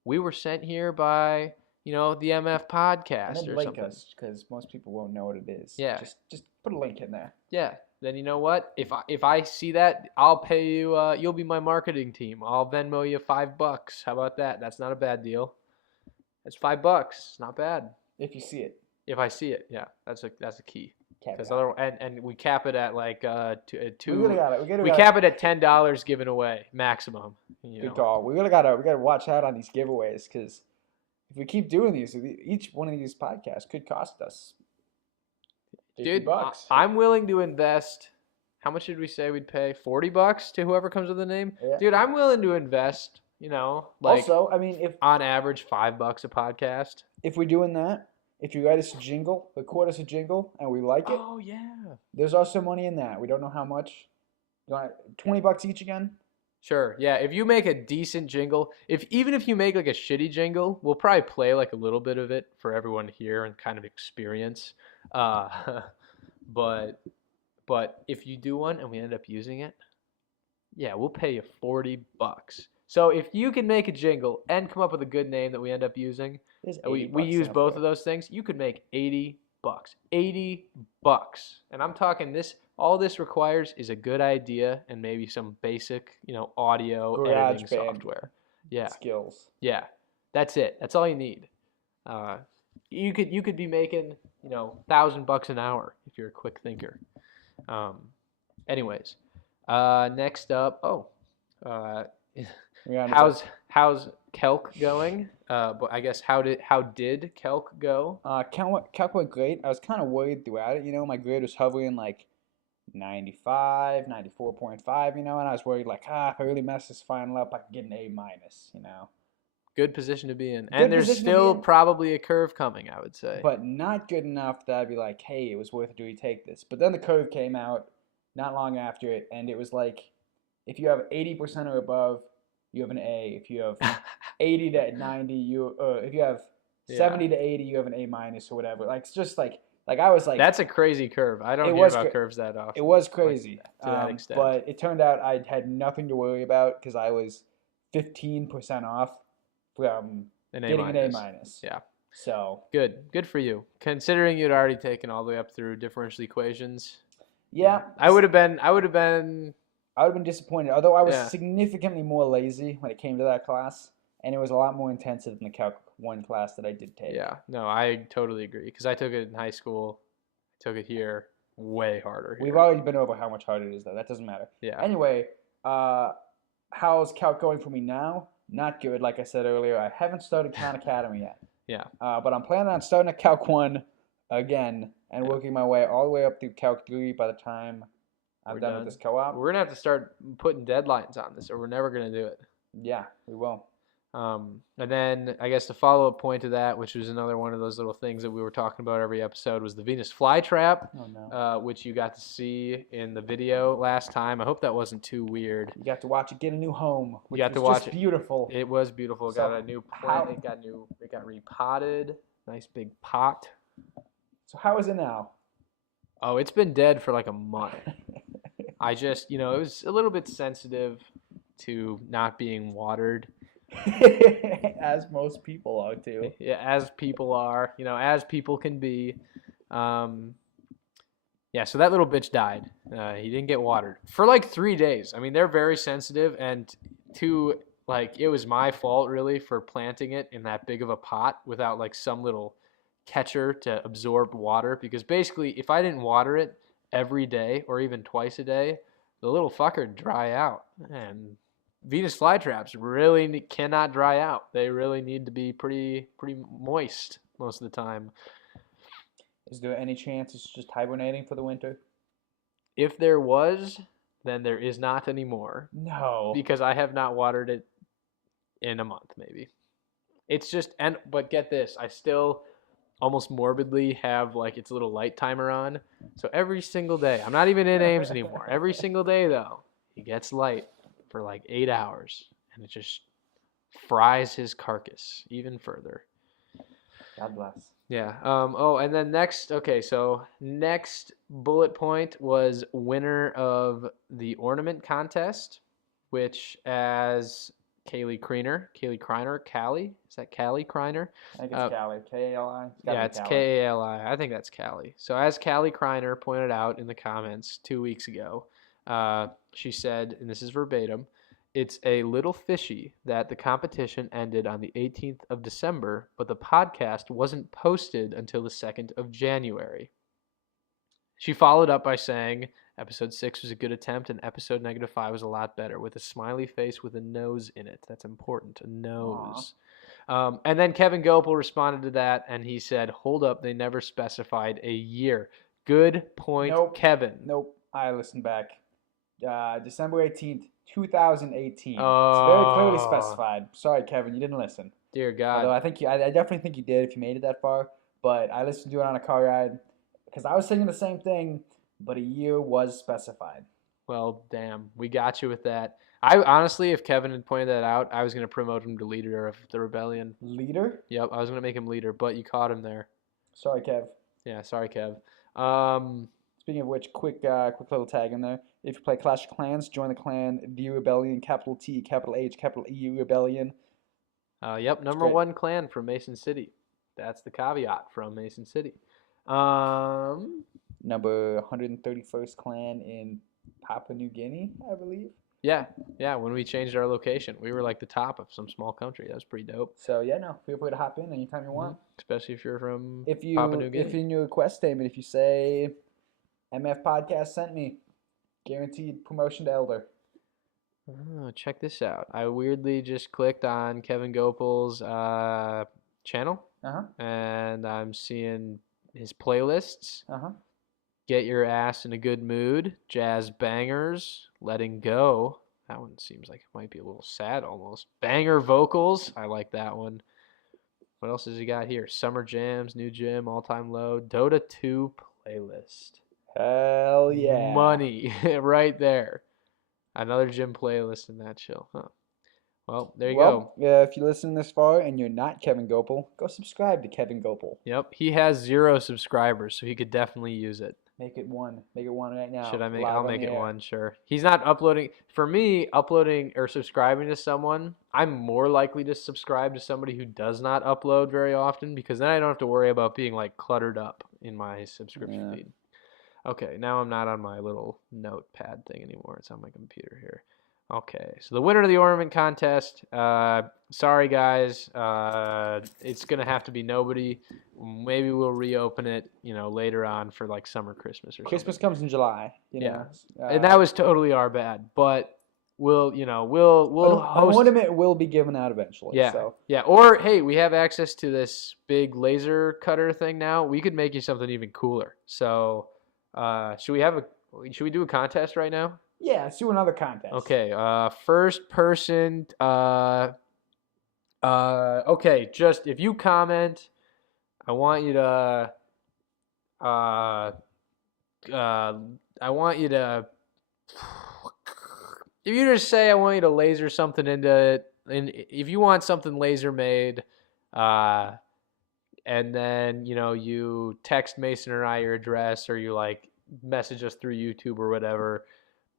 we were sent here by the MF podcast, and then or link something. us, because most people won't know what it is. Yeah. Just put a link in there. Yeah. Then you know what? If I see that, I'll pay you. You'll be my marketing team. I'll Venmo you $5. How about that? That's not a bad deal. That's $5. It's not bad. If you see it. If I see it, yeah, that's a key. Because and we cap it at like two. We really got it. We cap it at $10 given away maximum. Good call. We gotta watch out on these giveaways, because if we keep doing these, each one of these podcasts could cost us Dude, $50. I'm willing to invest. How much did we say we'd pay? $40 to whoever comes with a name. Yeah. Dude, I'm willing to invest. Like also, I mean, if on average $5 a podcast. If we're doing that, if you write us a jingle, record us a jingle, and we like it, oh yeah, there's also money in that. We don't know how much. You want $20 each again? Sure. Yeah. If you make a decent jingle, even if you make like a shitty jingle, we'll probably play like a little bit of it for everyone to hear and kind of experience. But if you do one and we end up using it, yeah, we'll pay you $40. So if you can make a jingle and come up with a good name that we end up using, we use both of those things, you could make $80. $80. And I'm talking this. All this requires is a good idea and maybe some basic, audio editing software. Yeah. Skills. Yeah. That's it. That's all you need. You could be making, $1,000 an hour if you're a quick thinker. Anyways, next up, how's Kelk going? But I guess how did Kelk go? Kelk went great. I was kind of worried throughout it. My grade was hovering like 95, 94.5, and I was worried like, if I really mess this final up, I could get an A minus, Good position to be in. And there's still probably a curve coming, I would say. But not good enough that I'd be like, hey, it was worth it to retake this. But then the curve came out not long after it, and it was like, if you have 80% or above, you have an A. If you have 80 to 90, if you have 70 to 80, you have an A minus or whatever. Like, it's just like I was like, that's a crazy curve. I don't hear about curves that often. It was crazy to that extent. But it turned out I had nothing to worry about because I was 15% off from getting an A minus. Yeah. So good for you. Considering you'd already taken all the way up through differential equations. Yeah. I would have been disappointed. Although I was significantly more lazy when it came to that class, and it was a lot more intensive than the Calc 1 class that I did take. Yeah. No, I totally agree because I took it in high school. I took it here. way harder here. We've already been over how much harder it is, though. That doesn't matter. Yeah. Anyway, how's Calc going for me now? Not good, like I said earlier. I haven't started Khan Academy yet. Yeah. But I'm planning on starting at Calc 1 again and working my way all the way up through Calc 3 by the time I'm done with this co-op. We're going to have to start putting deadlines on this, or we're never going to do it. Yeah, we will. And then I guess the follow-up point to that, which was another one of those little things that we were talking about every episode, was the Venus flytrap, which you got to see in the video last time. I hope that wasn't too weird. You got to watch it get a new home, which you got was to watch just beautiful. It was beautiful. It So got a new plant. It got repotted. Nice big pot. So how is it now? Oh, it's been dead for like a month. I just, it was a little bit sensitive to not being watered. As most people are too. Yeah, as people are, as people can be. Yeah, so that little bitch died. He didn't get watered for like 3 days. I mean, they're very sensitive, and it was my fault really for planting it in that big of a pot without like some little catcher to absorb water, because basically if I didn't water it every day or even twice a day, the little fucker would dry out. And Venus flytraps really cannot dry out. They really need to be pretty moist most of the time. Is there any chance it's just hibernating for the winter? If there was, then there is not anymore. No. Because I have not watered it in a month, maybe. It's just, but get this, I still almost morbidly have like its little light timer on. So every single day, I'm not even in Ames anymore. Every single day though, he gets light for like 8 hours, and it just fries his carcass even further. God bless. Yeah. And then next bullet point was winner of the ornament contest, which, as Callie Kreiner, is that Callie Kreiner? I think it's Callie. K-A-L-I? Yeah, it's K-A-L-I. I think that's Callie. So as Callie Kreiner pointed out in the comments 2 weeks ago, she said, and this is verbatim, "It's a little fishy that the competition ended on the 18th of December, but the podcast wasn't posted until the 2nd of January. She followed up by saying, episode 6 was a good attempt and episode -5 was a lot better, with a smiley face with a nose in it. That's important, a nose. And then Kevin Gopel responded to that, and he said, hold up, they never specified a year. Good point, Nope. Kevin. Nope. I listened back. December 18th, 2018. Oh. It's very clearly specified. Sorry, Kevin, you didn't listen. Dear God. Although I definitely think you did if you made it that far. But I listened to it on a car ride because I was thinking the same thing, but a year was specified. Well, damn, we got you with that. I honestly, if Kevin had pointed that out, I was going to promote him to leader of the rebellion. Leader? Yep, I was going to make him leader, but you caught him there. Sorry, Kev. Yeah, sorry, Kev. Speaking of which, quick little tag in there. If you play Clash of Clans, join the clan The Rebellion, capital T, capital H, capital E, Rebellion. Yep, number one clan from Mason City. That's the caveat from Mason City. Number 131st clan in Papua New Guinea, I believe. Yeah, when we changed our location, we were like the top of some small country. That was pretty dope. So yeah, no, feel free to hop in anytime you want. Especially if you're from Papua New Guinea. If in your request statement, if you say MF Podcast sent me, guaranteed promotion to Elder. Oh, check this out. I weirdly just clicked on Kevin Gopel's channel, and I'm seeing his playlists. Get Your Ass in a Good Mood, Jazz Bangers, Letting Go. That one seems like it might be a little sad almost. Banger Vocals. I like that one. What else has he got here? Summer Jams, New Gym, All Time Low, Dota 2 playlist. Hell yeah. Money right there. Another gym playlist in that chill. Huh. Well, there you go. If you listen this far and you're not Kevin Gopel, go subscribe to Kevin Gopel. Yep. He has 0 subscribers, so he could definitely use it. Make it one. Make it one right now. Should I make? I'll make it one. Sure. He's not uploading. For me, uploading or subscribing to someone, I'm more likely to subscribe to somebody who does not upload very often, because then I don't have to worry about being like cluttered up in my subscription feed. Okay, now I'm not on my little notepad thing anymore. It's on my computer here. Okay, so the winner of the ornament contest, sorry guys, it's gonna have to be nobody. Maybe we'll reopen it, later on for like summer Christmas or Christmas something. comes in July. Yeah, and that was totally our bad, but we'll An host. ornament will be given out eventually. Yeah, So yeah. Or hey, we have access to this big laser cutter thing now. We could make you something even cooler. So, should we do a contest right now? yeah, let's do another contest. Okay, first person, okay, just if you comment, I want you to, uh, I want you to, if you just say I want you to laser something into it, and if you want something laser made, uh, and then, you text Mason or I your address, or you like message us through YouTube or whatever,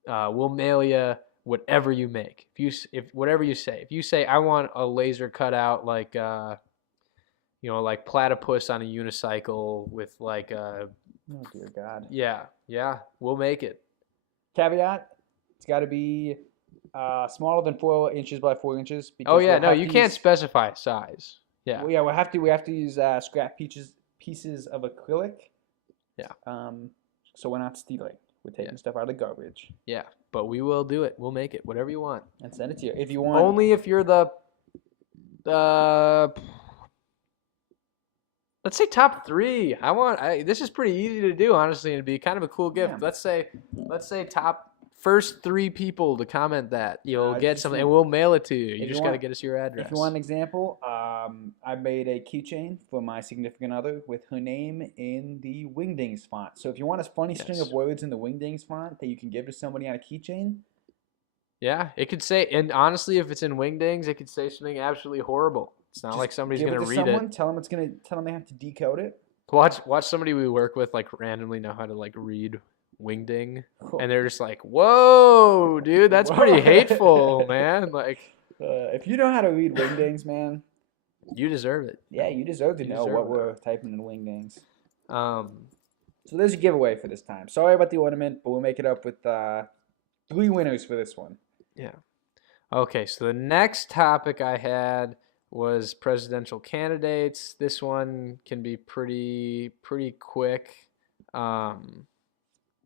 we'll mail you whatever you make. If whatever you say, if you say I want a laser cutout like like platypus on a unicycle with like Oh dear God. yeah, we'll make it. Caveat: it's got to be smaller than 4 inches by 4 inches. Oh Because yeah, no, you can't specify size. Yeah. Well, yeah, we have to use scrap pieces of acrylic. Yeah. So we're not stealing. We're taking stuff out of the garbage. Yeah, but we will do it. We'll make it. Whatever you want. And send it to you. If you want. Only if you're the let's say top 3. This is pretty easy to do, honestly, and it'd be kind of a cool gift. Yeah. Let's say first 3 people to comment that you'll get something, and we'll mail it to you. You just got to get us your address. If you want an example, I made a keychain for my significant other with her name in the Wingdings font. So if you want a funny string of words in the Wingdings font that you can give to somebody on a keychain. Yeah, it could say, and honestly, if it's in Wingdings, it could say something absolutely horrible. It's not like somebody's gonna read it. Tell them they have to decode it. Watch somebody we work with like randomly know how to like read Wingding, and they're just like, "Whoa, dude, that's pretty hateful, man!" Like, if you know how to read Wingdings, man, you deserve it. Yeah, you deserve to know what we're typing in Wingdings. So there's a giveaway for this time. Sorry about the ornament, but we'll make it up with 3 winners for this one. Yeah. Okay, so the next topic I had was presidential candidates. This one can be pretty quick.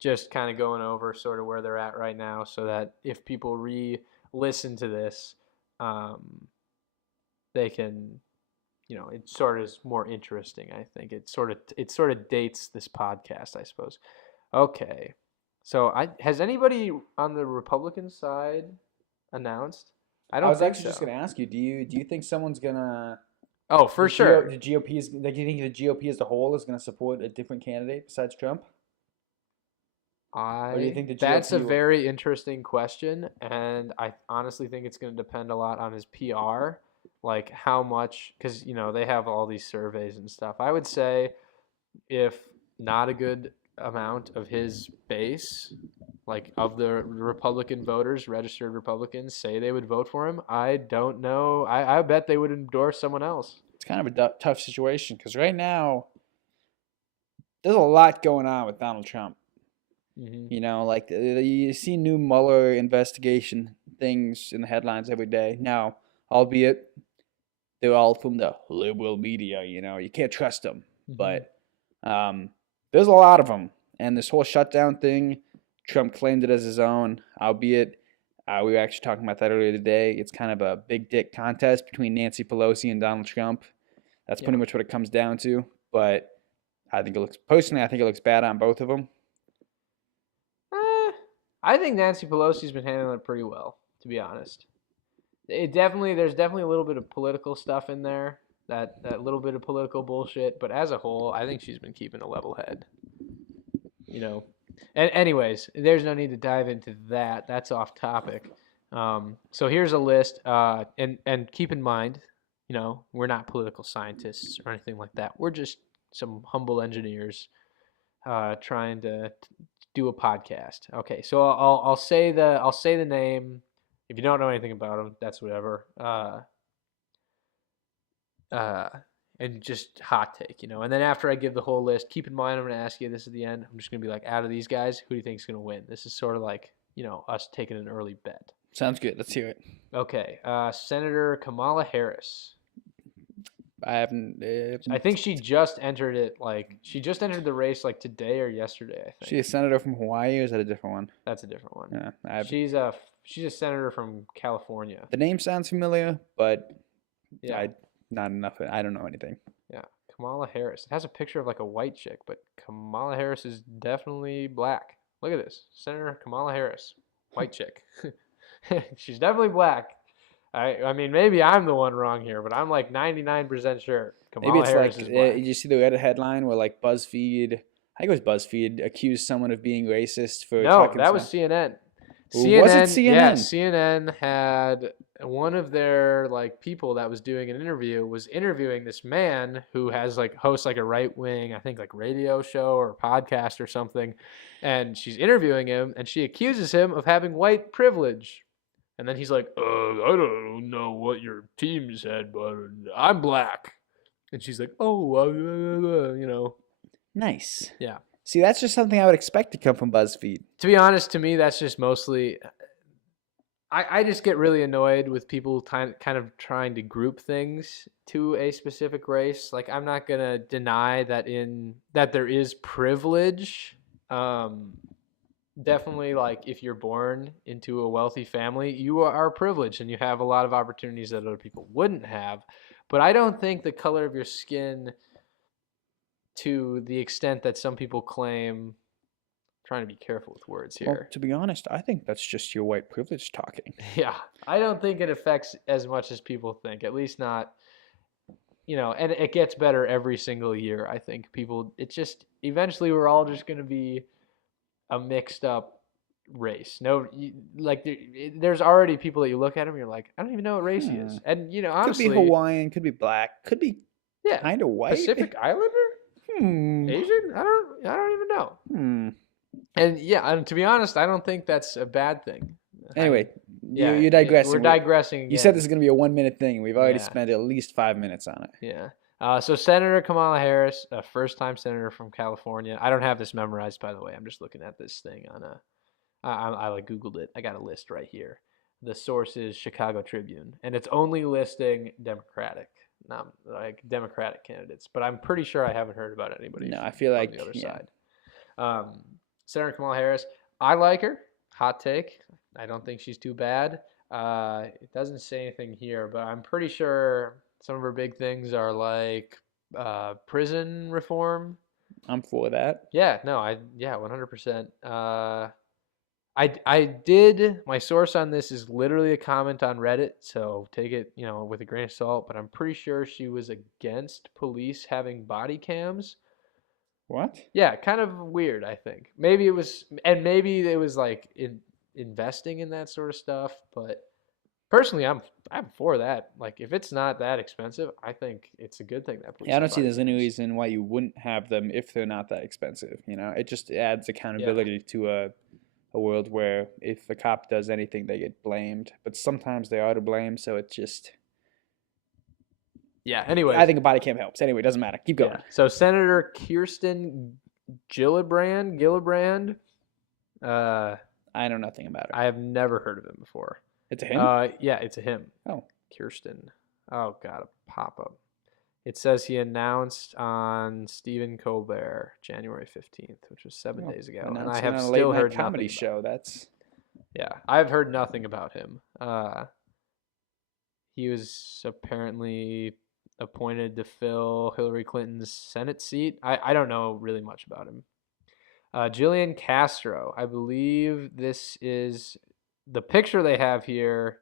Just kind of going over sort of where they're at right now, so that if people re-listen to this, they can, it sort of is more interesting. I think it sort of dates this podcast, I suppose. Okay, so has anybody on the Republican side announced? I was actually just gonna ask you. Do you think someone's gonna? Oh, for sure. The GOP is. Like, do you think the GOP as a whole is gonna support a different candidate besides Trump? Or do you think the GOP that's a very interesting question, and I honestly think it's going to depend a lot on his PR, like how much, because they have all these surveys and stuff. I would say if not a good amount of his base, like of the Republican voters, registered Republicans, say they would vote for him, I don't know. I bet they would endorse someone else. It's kind of a tough situation because right now there's a lot going on with Donald Trump. Mm-hmm. Like you see new Mueller investigation things in the headlines every day. Now, albeit they're all from the liberal media, you can't trust them. Mm-hmm. But there's a lot of them. And this whole shutdown thing, Trump claimed it as his own, albeit we were actually talking about that earlier today. It's kind of a big dick contest between Nancy Pelosi and Donald Trump. That's pretty much what it comes down to. But I think it looks bad on both of them. I think Nancy Pelosi's been handling it pretty well, to be honest. There's definitely a little bit of political stuff in there, that little bit of political bullshit, but as a whole, I think she's been keeping a level head. And anyways, there's no need to dive into that. That's off topic. So here's a list, and keep in mind, we're not political scientists or anything like that. We're just some humble engineers trying to do a podcast. Okay, so I'll say the name. If you don't know anything about them, that's whatever. And just hot take, And then after I give the whole list, keep in mind I'm going to ask you this at the end. I'm just going to be like, out of these guys, who do you think is going to win? This is sort of like, us taking an early bet. Sounds good. Let's hear it. Okay. Senator Kamala Harris. I haven't. I think she just entered it. Like she just entered the race like today or yesterday. I think. She a senator from Hawaii, or is that a different one? That's a different one. Yeah, She's a senator from California. the name sounds familiar, but Yeah. not enough. I don't know anything. Yeah. Kamala Harris. It has a picture of like a white chick, but Kamala Harris is definitely black. Look at this. Senator Kamala Harris. White chick. She's definitely black. I mean, maybe I'm the one wrong here, but I'm like 99% sure Maybe Kamala it's Harris like is black. you see the Reddit headline where like BuzzFeed, I think it was BuzzFeed, accused someone of being racist for No, talking. that was CNN. Was it CNN? Yeah, CNN had one of their like people that was doing an interview was interviewing this man who has like hosts like a right wing, I think like radio show or podcast or something, and she's interviewing him and she accuses him of having white privilege. And then he's like, I don't know what your team said, but I'm black. And she's like, oh, you know. Nice. Yeah. See, that's just something I would expect to come from BuzzFeed. To be honest, to me, that's just mostly. I just get really annoyed with people kind of trying to group things to a specific race. Like, I'm not gonna deny that there is privilege. Definitely, like if you're born into a wealthy family, you are privileged and you have a lot of opportunities that other people wouldn't have. But I don't think the color of your skin, to the extent that some people claim, I'm trying to be careful with words here. Well, to be honest, I think that's just your white privilege talking. Yeah, I don't think it affects as much as people think. At least not, and it gets better every single year. I think it's just eventually we're all just going to be a mixed up race. No, there's already people that you look at them, you're like, I don't even know what race he is. And honestly, could be Hawaiian, could be black, could be kind of white. Pacific Islander, Asian. I don't even know. And and to be honest, I don't think that's a bad thing. Anyway, you're digressing. We're digressing again. You said this is going to be a 1 minute thing. We've already spent at least 5 minutes on it. Yeah. So Senator Kamala Harris, a first-time senator from California. I don't have this memorized, by the way. I'm just looking at this thing on I like Googled it. I got a list right here. The source is Chicago Tribune, and it's only listing Democratic candidates. But I'm pretty sure I haven't heard about anybody. No, I feel like the other side. Senator Kamala Harris, I like her. Hot take. I don't think she's too bad. It doesn't say anything here, but I'm pretty sure some of her big things are like prison reform. I'm for that. Yeah, no, 100%. I did. My source on this is literally a comment on Reddit, so take it, with a grain of salt. But I'm pretty sure she was against police having body cams. What? Yeah, kind of weird. I think maybe it was like investing in that sort of stuff. But personally, I'm for that. Like, if it's not that expensive, I think it's a good thing that police. Yeah, I don't see there's any reason why you wouldn't have them if they're not that expensive. It just adds accountability to a world where if a cop does anything, they get blamed. But sometimes they are to blame, so it's just. Yeah. Anyway, I think a body cam helps. Anyway, it doesn't matter. Keep going. Yeah. So Senator Kirsten Gillibrand. I know nothing about it. I have never heard of him before. It's a him? Yeah, it's a him. Oh. Kirsten. Oh, God, a pop-up. It says he announced on Stephen Colbert January 15th, which was 7 days ago. And I have still heard nothing. Comedy show. That's. Yeah, I've heard nothing about him. He was apparently appointed to fill Hillary Clinton's Senate seat. I don't know really much about him. Jillian Castro. I believe this is the picture they have here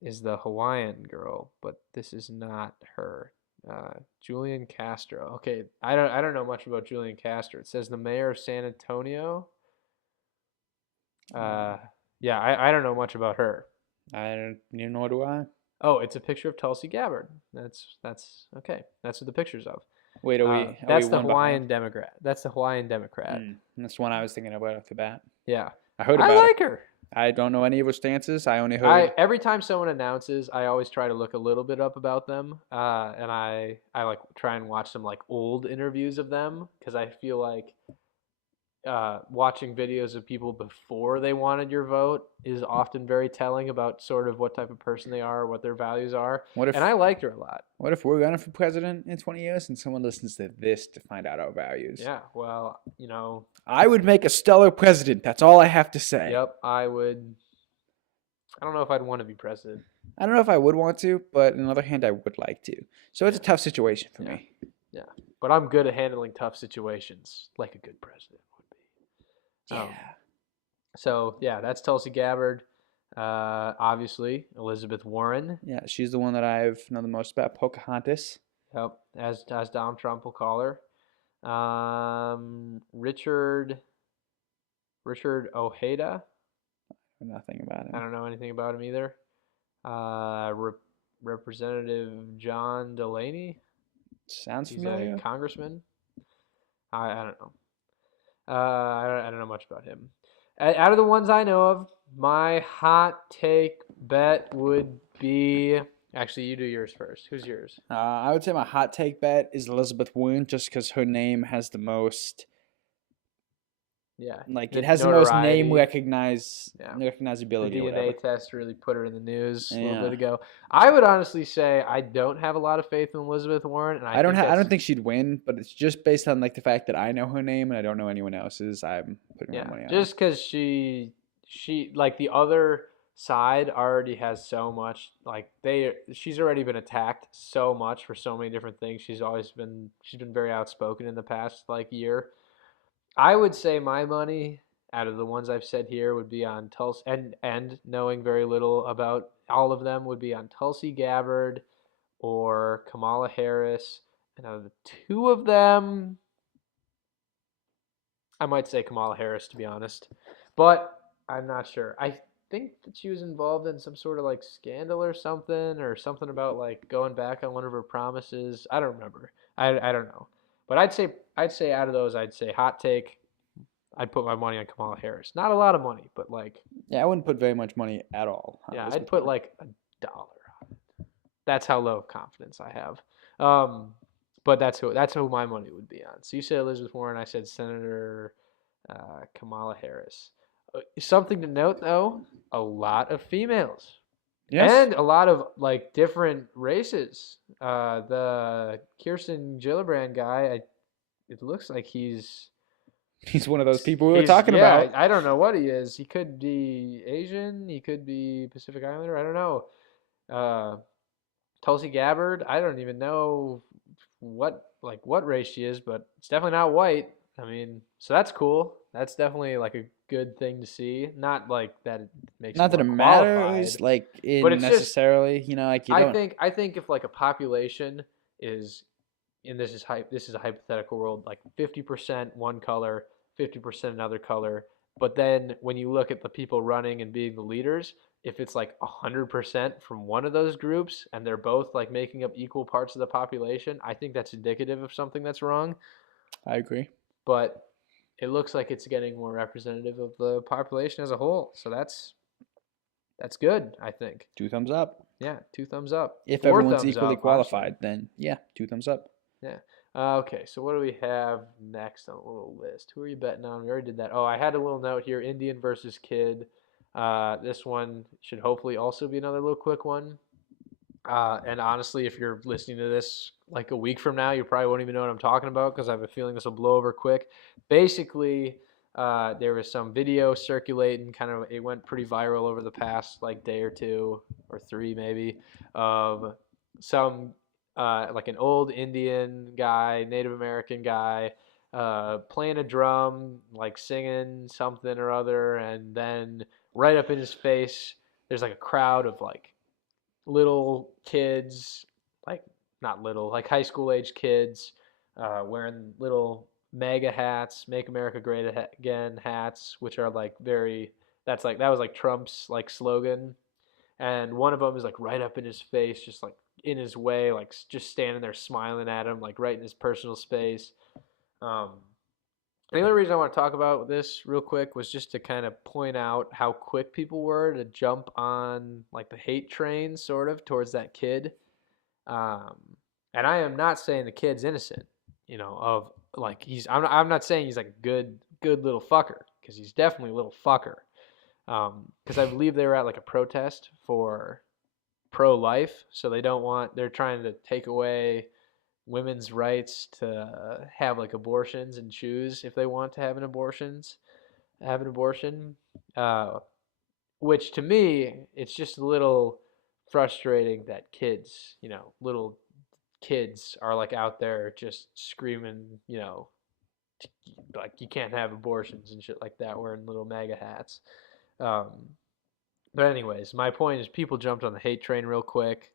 is the Hawaiian girl, but this is not her. Julian Castro. Okay, I don't know much about Julian Castro. It says the mayor of San Antonio. I don't know much about her. Nor do I. Oh, it's a picture of Tulsi Gabbard. That's okay. That's what the picture's of. Wait, that's the Hawaiian Democrat. That's the Hawaiian Democrat. That's one I was thinking about off the bat. Yeah, I heard about I like her. I don't know any of her stances. I only heard. Every time someone announces, I always try to look a little bit up about them, and I like try and watch some like old interviews of them because I feel like watching videos of people before they wanted your vote is often very telling about sort of what type of person they are, what their values are. What And I if liked her a lot. what if we're running for president in 20 years and someone listens to this to find out our values? Yeah, well, I would make a stellar president. That's all I have to say. yep, I would. I don't know if I'd want to be president. I don't know if I would want to, but on the other hand, I would like to. So it's a Yeah. tough situation for Yeah. me. Yeah, but I'm good at handling tough situations, like a good president would be. Yeah. So yeah, that's Tulsi Gabbard. Obviously, Elizabeth Warren. Yeah, she's the one that I've known the most about. Pocahontas. Yep, as Donald Trump will call her. Richard Ojeda. Nothing about I him. don't know anything about him either. Representative John Delaney. Sounds He's familiar. a congressman. I don't know. I don't know much about him. Out of the ones I know of, my hot take bet would be. Actually, you do yours first. Who's yours? I would say my hot take bet is Elizabeth Warren, just because her name has the most, Yeah. it has the most name Yeah. The recognizability or DNA whatever. test really put her in the news a little Yeah. bit ago. I would honestly say I don't have a lot of faith in Elizabeth Warren, and I don't think she'd win, but it's just based on the fact that I know her name and I don't know anyone else's. I'm putting my money on. Just because she like the other side already has so much she's already been attacked so much for so many different things. She's been very outspoken in the past year. I would say my money out of the ones I've said here would be on Tulsi, and knowing very little about all of them would be on Tulsi Gabbard or Kamala Harris. And out of the two of them, I might say Kamala Harris, to be honest, but I'm not sure. I think that she was involved in some sort of scandal or something about going back on one of her promises. I don't remember. I don't know. But I'd say out of those, I'd say hot take. I'd put my money on Kamala Harris. Not a lot of money, but yeah, I wouldn't put very much money at all. yeah, I'd put $1 on it. That's how low of confidence I have. But that's who my money would be on. So you said Elizabeth Warren, I said Senator Kamala Harris. Something to note though, a lot of females. Yes. And a lot of different races. The Kirsten Gillibrand guy, it looks like he's one of those people we were talking about. I don't know what he is. He could be Asian. He could be Pacific Islander. I don't know. Tulsi Gabbard. I don't even know what race she is, but it's definitely not white. I mean, so that's cool. That's definitely a good thing to see. Not that it makes not that it matters but it's necessarily just, you don't. I think if a population is, and this is a hypothetical world, 50% one color, 50% another color, but then when you look at the people running and being the leaders, if it's 100% from one of those groups and they're both making up equal parts of the population, I think that's indicative of something that's wrong. I agree. But it looks like it's getting more representative of the population as a whole. So that's good, I think. 2 thumbs up. Yeah, 2 thumbs up. If everyone's equally qualified, then yeah, 2 thumbs up. Yeah. Okay, so what do we have next on the little list? Who are you betting on? We already did that. Oh, I had a little note here, Indian versus Kid. This one should hopefully also be another little quick one. And honestly, if you're listening to this a week from now, you probably won't even know what I'm talking about because I have a feeling this will blow over quick. Basically, there was some video circulating, it went pretty viral over the past day or 2 or 3 maybe, of some an old Indian guy, Native American guy, playing a drum, singing something or other, and then right up in his face, there's a crowd of little kids, not little, high school age kids, wearing little MAGA hats, Make America Great Again hats, which are that was Trump's slogan, and one of them is right up in his face, just in his way, just standing there smiling at him, right in his personal space. The only reason I want to talk about this real quick was just to kind of point out how quick people were to jump on the hate train sort of towards that kid. And I am not saying the kid's innocent, of I'm not saying he's a good good little fucker, because he's definitely a little fucker. Because I believe they were at like a protest for pro-life, so they're trying to take away women's rights to have like abortions and choose if they want to have an abortion. Uh, which to me, it's just a little frustrating that kids, little kids are like out there just screaming, like you can't have abortions and shit like that, wearing little MAGA hats. Um, but anyways, my point is people jumped on the hate train real quick.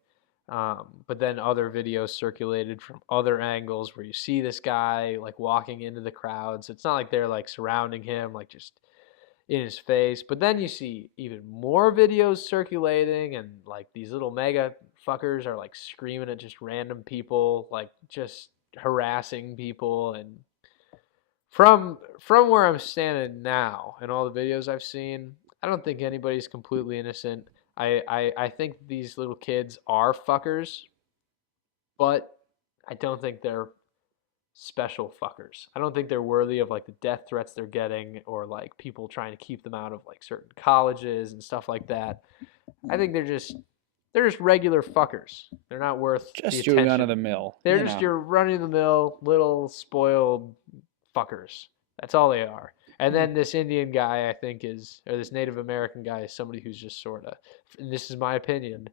But then other videos circulated from other angles where you see this guy like walking into the crowd. So it's not like they're like surrounding him, like just in his face. But then you see even more videos circulating, and like these little mega fuckers are like screaming at just random people, like just harassing people. And from where I'm standing now and all the videos I've seen, I don't think anybody's completely innocent. I think these little kids are fuckers, but I don't think they're special fuckers. I don't think they're worthy of like the death threats they're getting, or like people trying to keep them out of like certain colleges and stuff like that. I think they're just regular fuckers. They're not worth Just the your attention. run of the mill. They're just your run of the mill little spoiled fuckers. That's all they are. And then this Indian guy, I think, or this Native American guy, is somebody who's just sort of, and this is my opinion,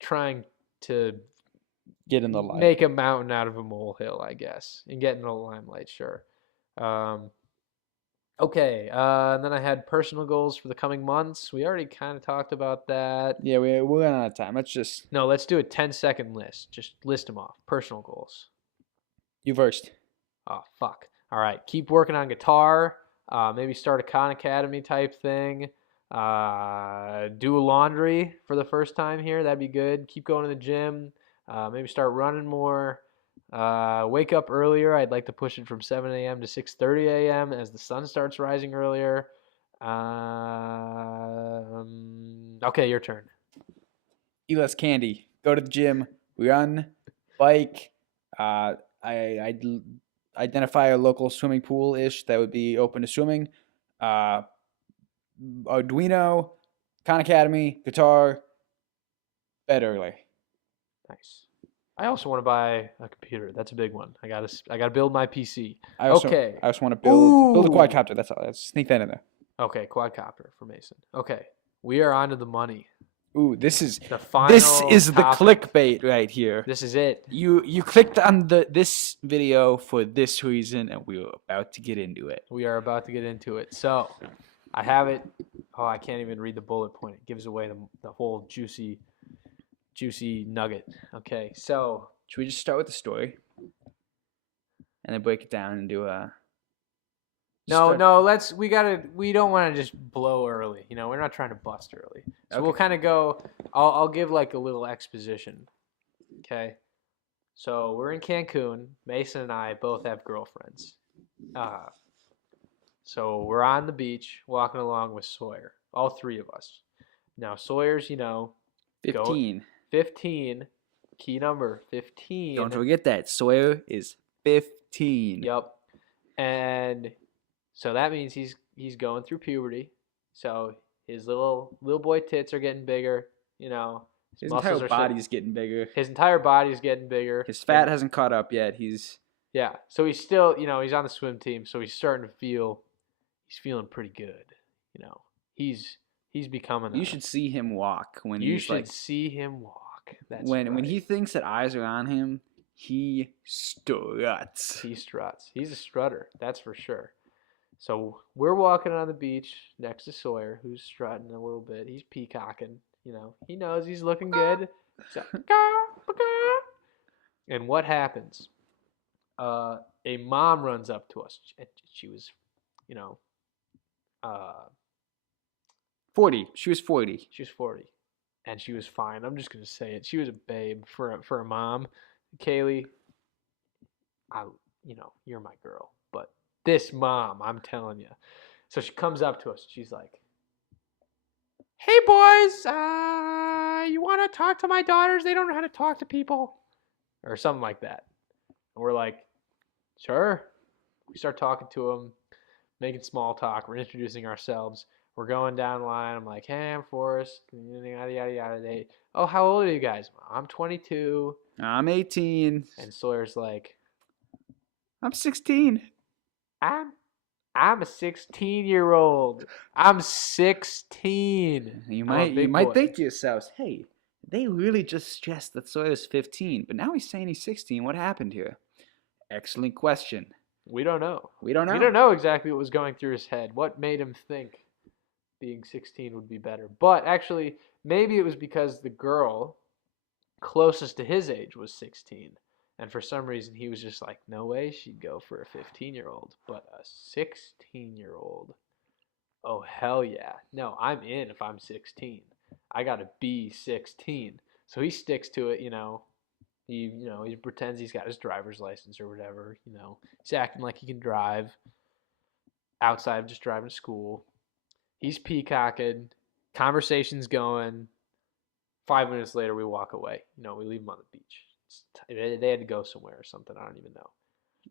trying to get in the light, make a mountain out of a molehill, I guess, and get in the limelight. Sure. Okay. And then I had personal goals for the coming months. We already kind of talked about that. Yeah, we're running out of time. Let's do a 10-second list. Just list them off. Personal goals. You first. Oh, fuck. All right. Keep working on guitar. Maybe start a Khan Academy type thing. Do laundry for the first time here. That'd be good. Keep going to the gym. Maybe start running more. Wake up earlier. I'd like to push it from 7 a.m. to 6:30 a.m. as the sun starts rising earlier. Okay, your turn. Eat less candy. Go to the gym. Run. Bike. I identify a local swimming pool-ish that would be open to swimming. Arduino, Khan Academy, guitar, bed early. Nice. I also want to buy a computer. That's a big one. I gotta build my PC. I also want to build a quadcopter. That's all. Let's sneak that in there. Okay, quadcopter for Mason. Okay, we are on to the money. Ooh, this is the final. This is the topic. clickbait right here. This is it. You clicked on this video for this reason, and we are about to get into it. We are about to get into it. So, I have it. Oh, I can't even read the bullet point. It gives away the whole juicy nugget. Okay, so should we just start with the story and then break it down and do a? No. We don't want to just blow early. We're not trying to bust early. So We'll kind of go. I'll give like a little exposition. Okay. So we're in Cancun. Mason and I both have girlfriends. So we're on the beach walking along with Sawyer. All three of us. Now Sawyer's, 15. 15. Key number 15. Don't forget that Sawyer is 15. Yep. And so that means he's going through puberty. So his little boy tits are getting bigger. His entire body's getting bigger. His entire body's getting bigger. His fat hasn't caught up yet. Yeah. So he's still, he's on the swim team. So he's starting to he's feeling pretty good. He's becoming. You should see him walk when you should see him walk. That's when he thinks that eyes are on him, he struts. He struts. He's a strutter. That's for sure. So we're walking on the beach next to Sawyer, who's strutting a little bit. He's peacocking. He knows he's looking good. So, and what happens? A mom runs up to us. She was, 40. She was 40. She was 40. And she was fine. I'm just going to say it. She was a babe for a mom. Kaylee, you're my girl. But this mom, I'm telling you. So she comes up to us. She's like, "Hey, boys, you want to talk to my daughters? They don't know how to talk to people." Or something like that. And we're like, "Sure." We start talking to him, making small talk. We're introducing ourselves. We're going down the line. I'm like, hey, I'm Forrest. Yada, yada, yada. Oh, how old are you guys? I'm 22. I'm 18. And Sawyer's like, I'm 16. I'm I'm a 16-year-old. I'm 16. You I'm a might big boy. think to yourselves, hey, they really just stressed that Sawyer's 15, but now he's saying he's 16. What happened here? Excellent question. We don't know. We don't know. We don't know exactly what was going through his head. What made him think being 16 would be better? But actually, maybe it was because the girl closest to his age was 16. And for some reason, he was just like, no way she'd go for a 15-year-old, but a 16-year-old. Oh, hell yeah. No, I'm in if I'm 16. I got to be 16. So he sticks to it, He pretends he's got his driver's license or whatever, He's acting like he can drive outside of just driving to school. He's peacocking. Conversation's going. 5 minutes later, we walk away. We leave him on the beach. They had to go somewhere or something. I don't even know.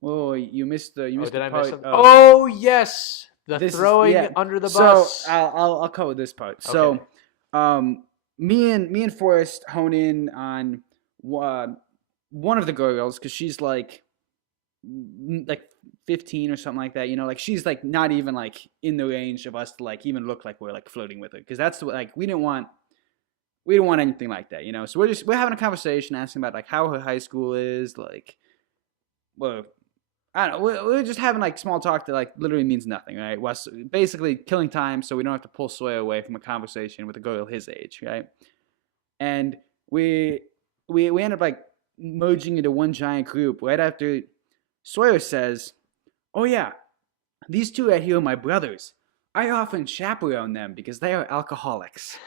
Oh, you missed the. Did I part. miss something? Oh, yes, the throwing under the bus. So I'll cover this part. Okay. So, me and Forrest hone in on one of the girls because she's like 15 or something like that. Like she's like not even like in the range of us to like even look like we're like flirting with her because that's like we don't want anything like that, So we're having a conversation, asking about like how her high school is, like, well, I don't know. We're just having like small talk that like literally means nothing, right? Well, basically killing time so we don't have to pull Sawyer away from a conversation with a girl his age, right? And we end up like merging into one giant group right after Sawyer says, "Oh yeah, these two right here are my brothers. I often chaperone them because they are alcoholics."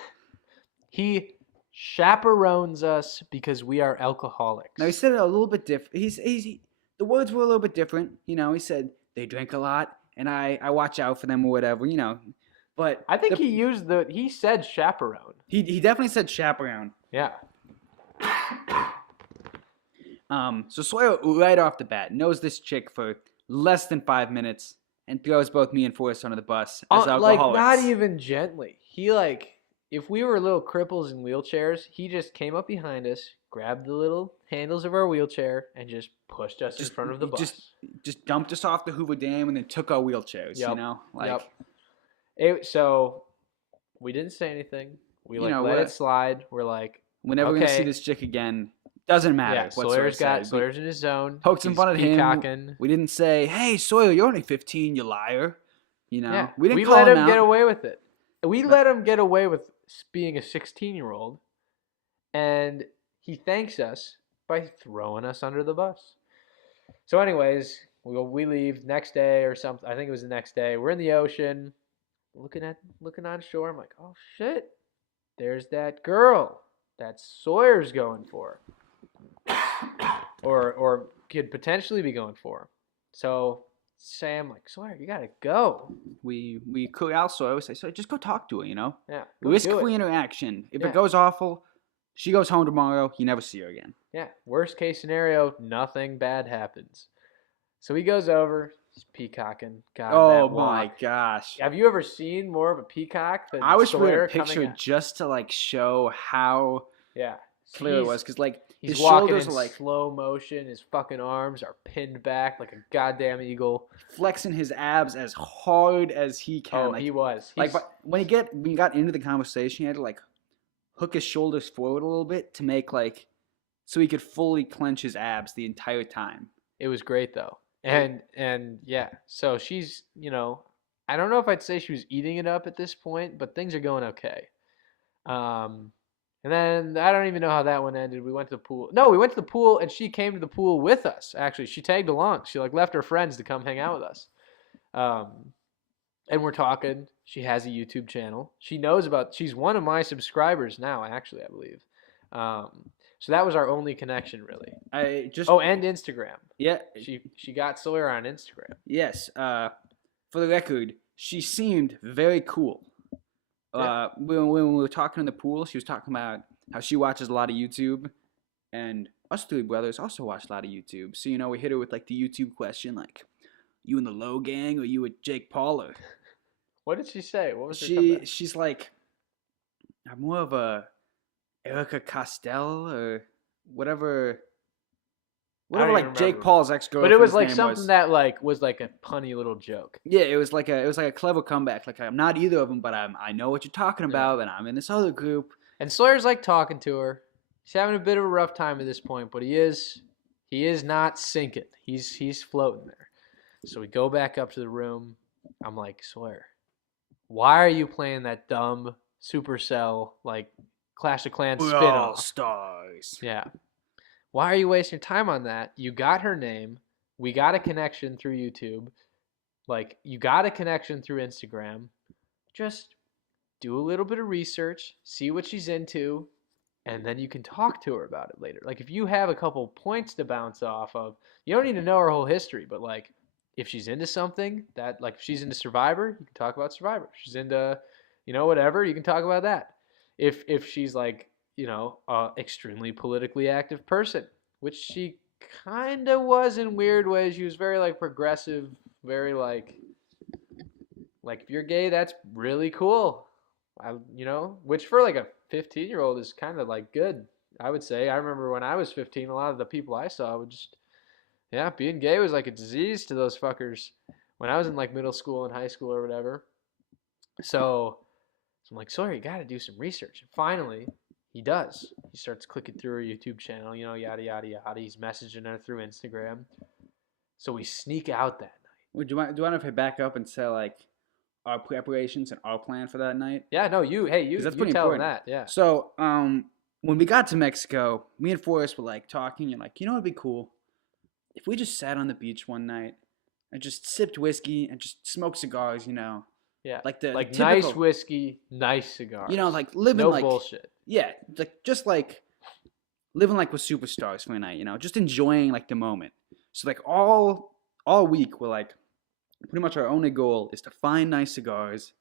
He chaperones us because we are alcoholics. Now he said it a little bit different. The words were a little bit different. He said they drink a lot and I watch out for them or whatever. But I think he said chaperone. He definitely said chaperone. Yeah. So Sawyer right off the bat knows this chick for less than 5 minutes and throws both me and Forrest under the bus as alcoholics. Like not even gently. He like. If we were little cripples in wheelchairs, he just came up behind us, grabbed the little handles of our wheelchair, and just pushed us in front of the bus. Just dumped us off the Hoover Dam and then took our wheelchairs, So we didn't say anything. We let it slide. We're like, whenever we're going to see this chick again, doesn't matter. Yeah, Sawyer's in his zone. Poked some fun at him. We didn't say, hey, Sawyer, you're only 15, you liar. Yeah, we didn't let him get away with it. We let him get away with being a 16-year-old, and he thanks us by throwing us under the bus. So anyways, we leave next day or something. I think it was the next day. We're in the ocean, looking on shore. I'm like, oh shit, there's that girl that Sawyer's going for, or could potentially be going for. So Sam, like, Sawyer, you gotta go. We corral Sawyer. We say, Sawyer, just go talk to her, Yeah. Risk-free interaction. If it goes awful, she goes home tomorrow. You never see her again. Yeah. Worst case scenario, nothing bad happens. So he goes over. He's peacocking. God, oh my gosh! Have you ever seen more of a peacock than I wish Sawyer we had a picture just to like show how clear it was, because like he's his walking shoulders in are like slow motion. His fucking arms are pinned back like a goddamn eagle, flexing his abs as hard as he can. Oh, he was. But when he got into the conversation, he had to like hook his shoulders forward a little bit to make like so he could fully clench his abs the entire time. It was great though, and yeah. So she's I don't know if I'd say she was eating it up at this point, but things are going okay. And then I don't even know how that one ended. We went to the pool. No, we went to the pool, and she came to the pool with us. Actually, she tagged along. She like left her friends to come hang out with us. And we're talking. She has a YouTube channel. She's one of my subscribers now. Actually, I believe. So that was our only connection, really. And Instagram. Yeah. She got Sawyer on Instagram. Yes. For the record, she seemed very cool. When we were talking in the pool, she was talking about how she watches a lot of YouTube, and us three brothers also watch a lot of YouTube. So we hit her with like the YouTube question, like, you in the Low Gang or you with Jake Paul? Or What did she say? What was her comeback? she's like, I'm more of a Erica Castell or whatever. Whatever, like Jake remember. Paul's ex-girlfriend. But it was like something that like was like a punny little joke. Yeah, it was like a clever comeback. Like, I'm not either of them, but I know what you're talking about, and I'm in this other group. And Sawyer's like talking to her. He's having a bit of a rough time at this point, but he is not sinking. He's floating there. So we go back up to the room. I'm like, Sawyer, why are you playing that dumb Supercell like Clash of Clans We're spin-off? all stars. Yeah. Why are you wasting your time on that? You got her name. We got a connection through YouTube. Like, you got a connection through Instagram. Just do a little bit of research, see what she's into, and then you can talk to her about it later. Like, if you have a couple points to bounce off of, you don't need to know her whole history, but like, if she's into something that, like, if she's into Survivor, you can talk about Survivor. If she's into, whatever, you can talk about that. If she's like, extremely politically active person, which she kind of was in weird ways. She was very like progressive, very like if you're gay, that's really cool. Which for like a 15-year-old is kind of like good, I would say. I remember when I was 15, a lot of the people I saw would just, being gay was like a disease to those fuckers when I was in like middle school and high school or whatever. So I'm like, Sawyer, you got to do some research. And finally, he does. He starts clicking through her YouTube channel, yada, yada, yada. He's messaging her through Instagram. So we sneak out that night. Do you want if I back up and say, like, our preparations and our plan for that night? Yeah, no, you that's pretty tell important. him that, yeah. So, when we got to Mexico, me and Forrest were, like, talking, and like, what'd be cool? If we just sat on the beach one night and just sipped whiskey and just smoked cigars, Yeah, like the like typical, nice whiskey, nice cigars. Like living no like bullshit. Yeah, like living like with superstars for a night. Just enjoying like the moment. So like all week we're like, pretty much our only goal is to find nice cigars,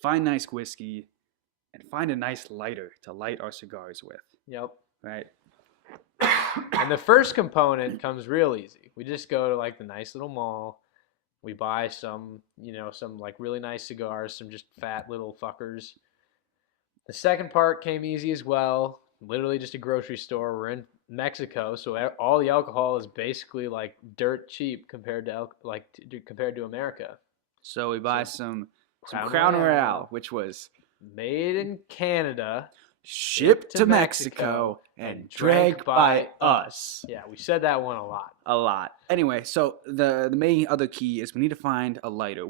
find nice whiskey, and find a nice lighter to light our cigars with. Yep. Right. And the first component comes real easy. We just go to like the nice little mall. We buy some like really nice cigars, some just fat little fuckers. The second part came easy as well. Literally just a grocery store. We're in Mexico, so all the alcohol is basically like dirt cheap compared to America. So we buy some Crown Royale, which was made in Canada, shipped to Mexico, and drank by us. Yeah, we said that one a lot. Anyway, so the main other key is we need to find a lighter.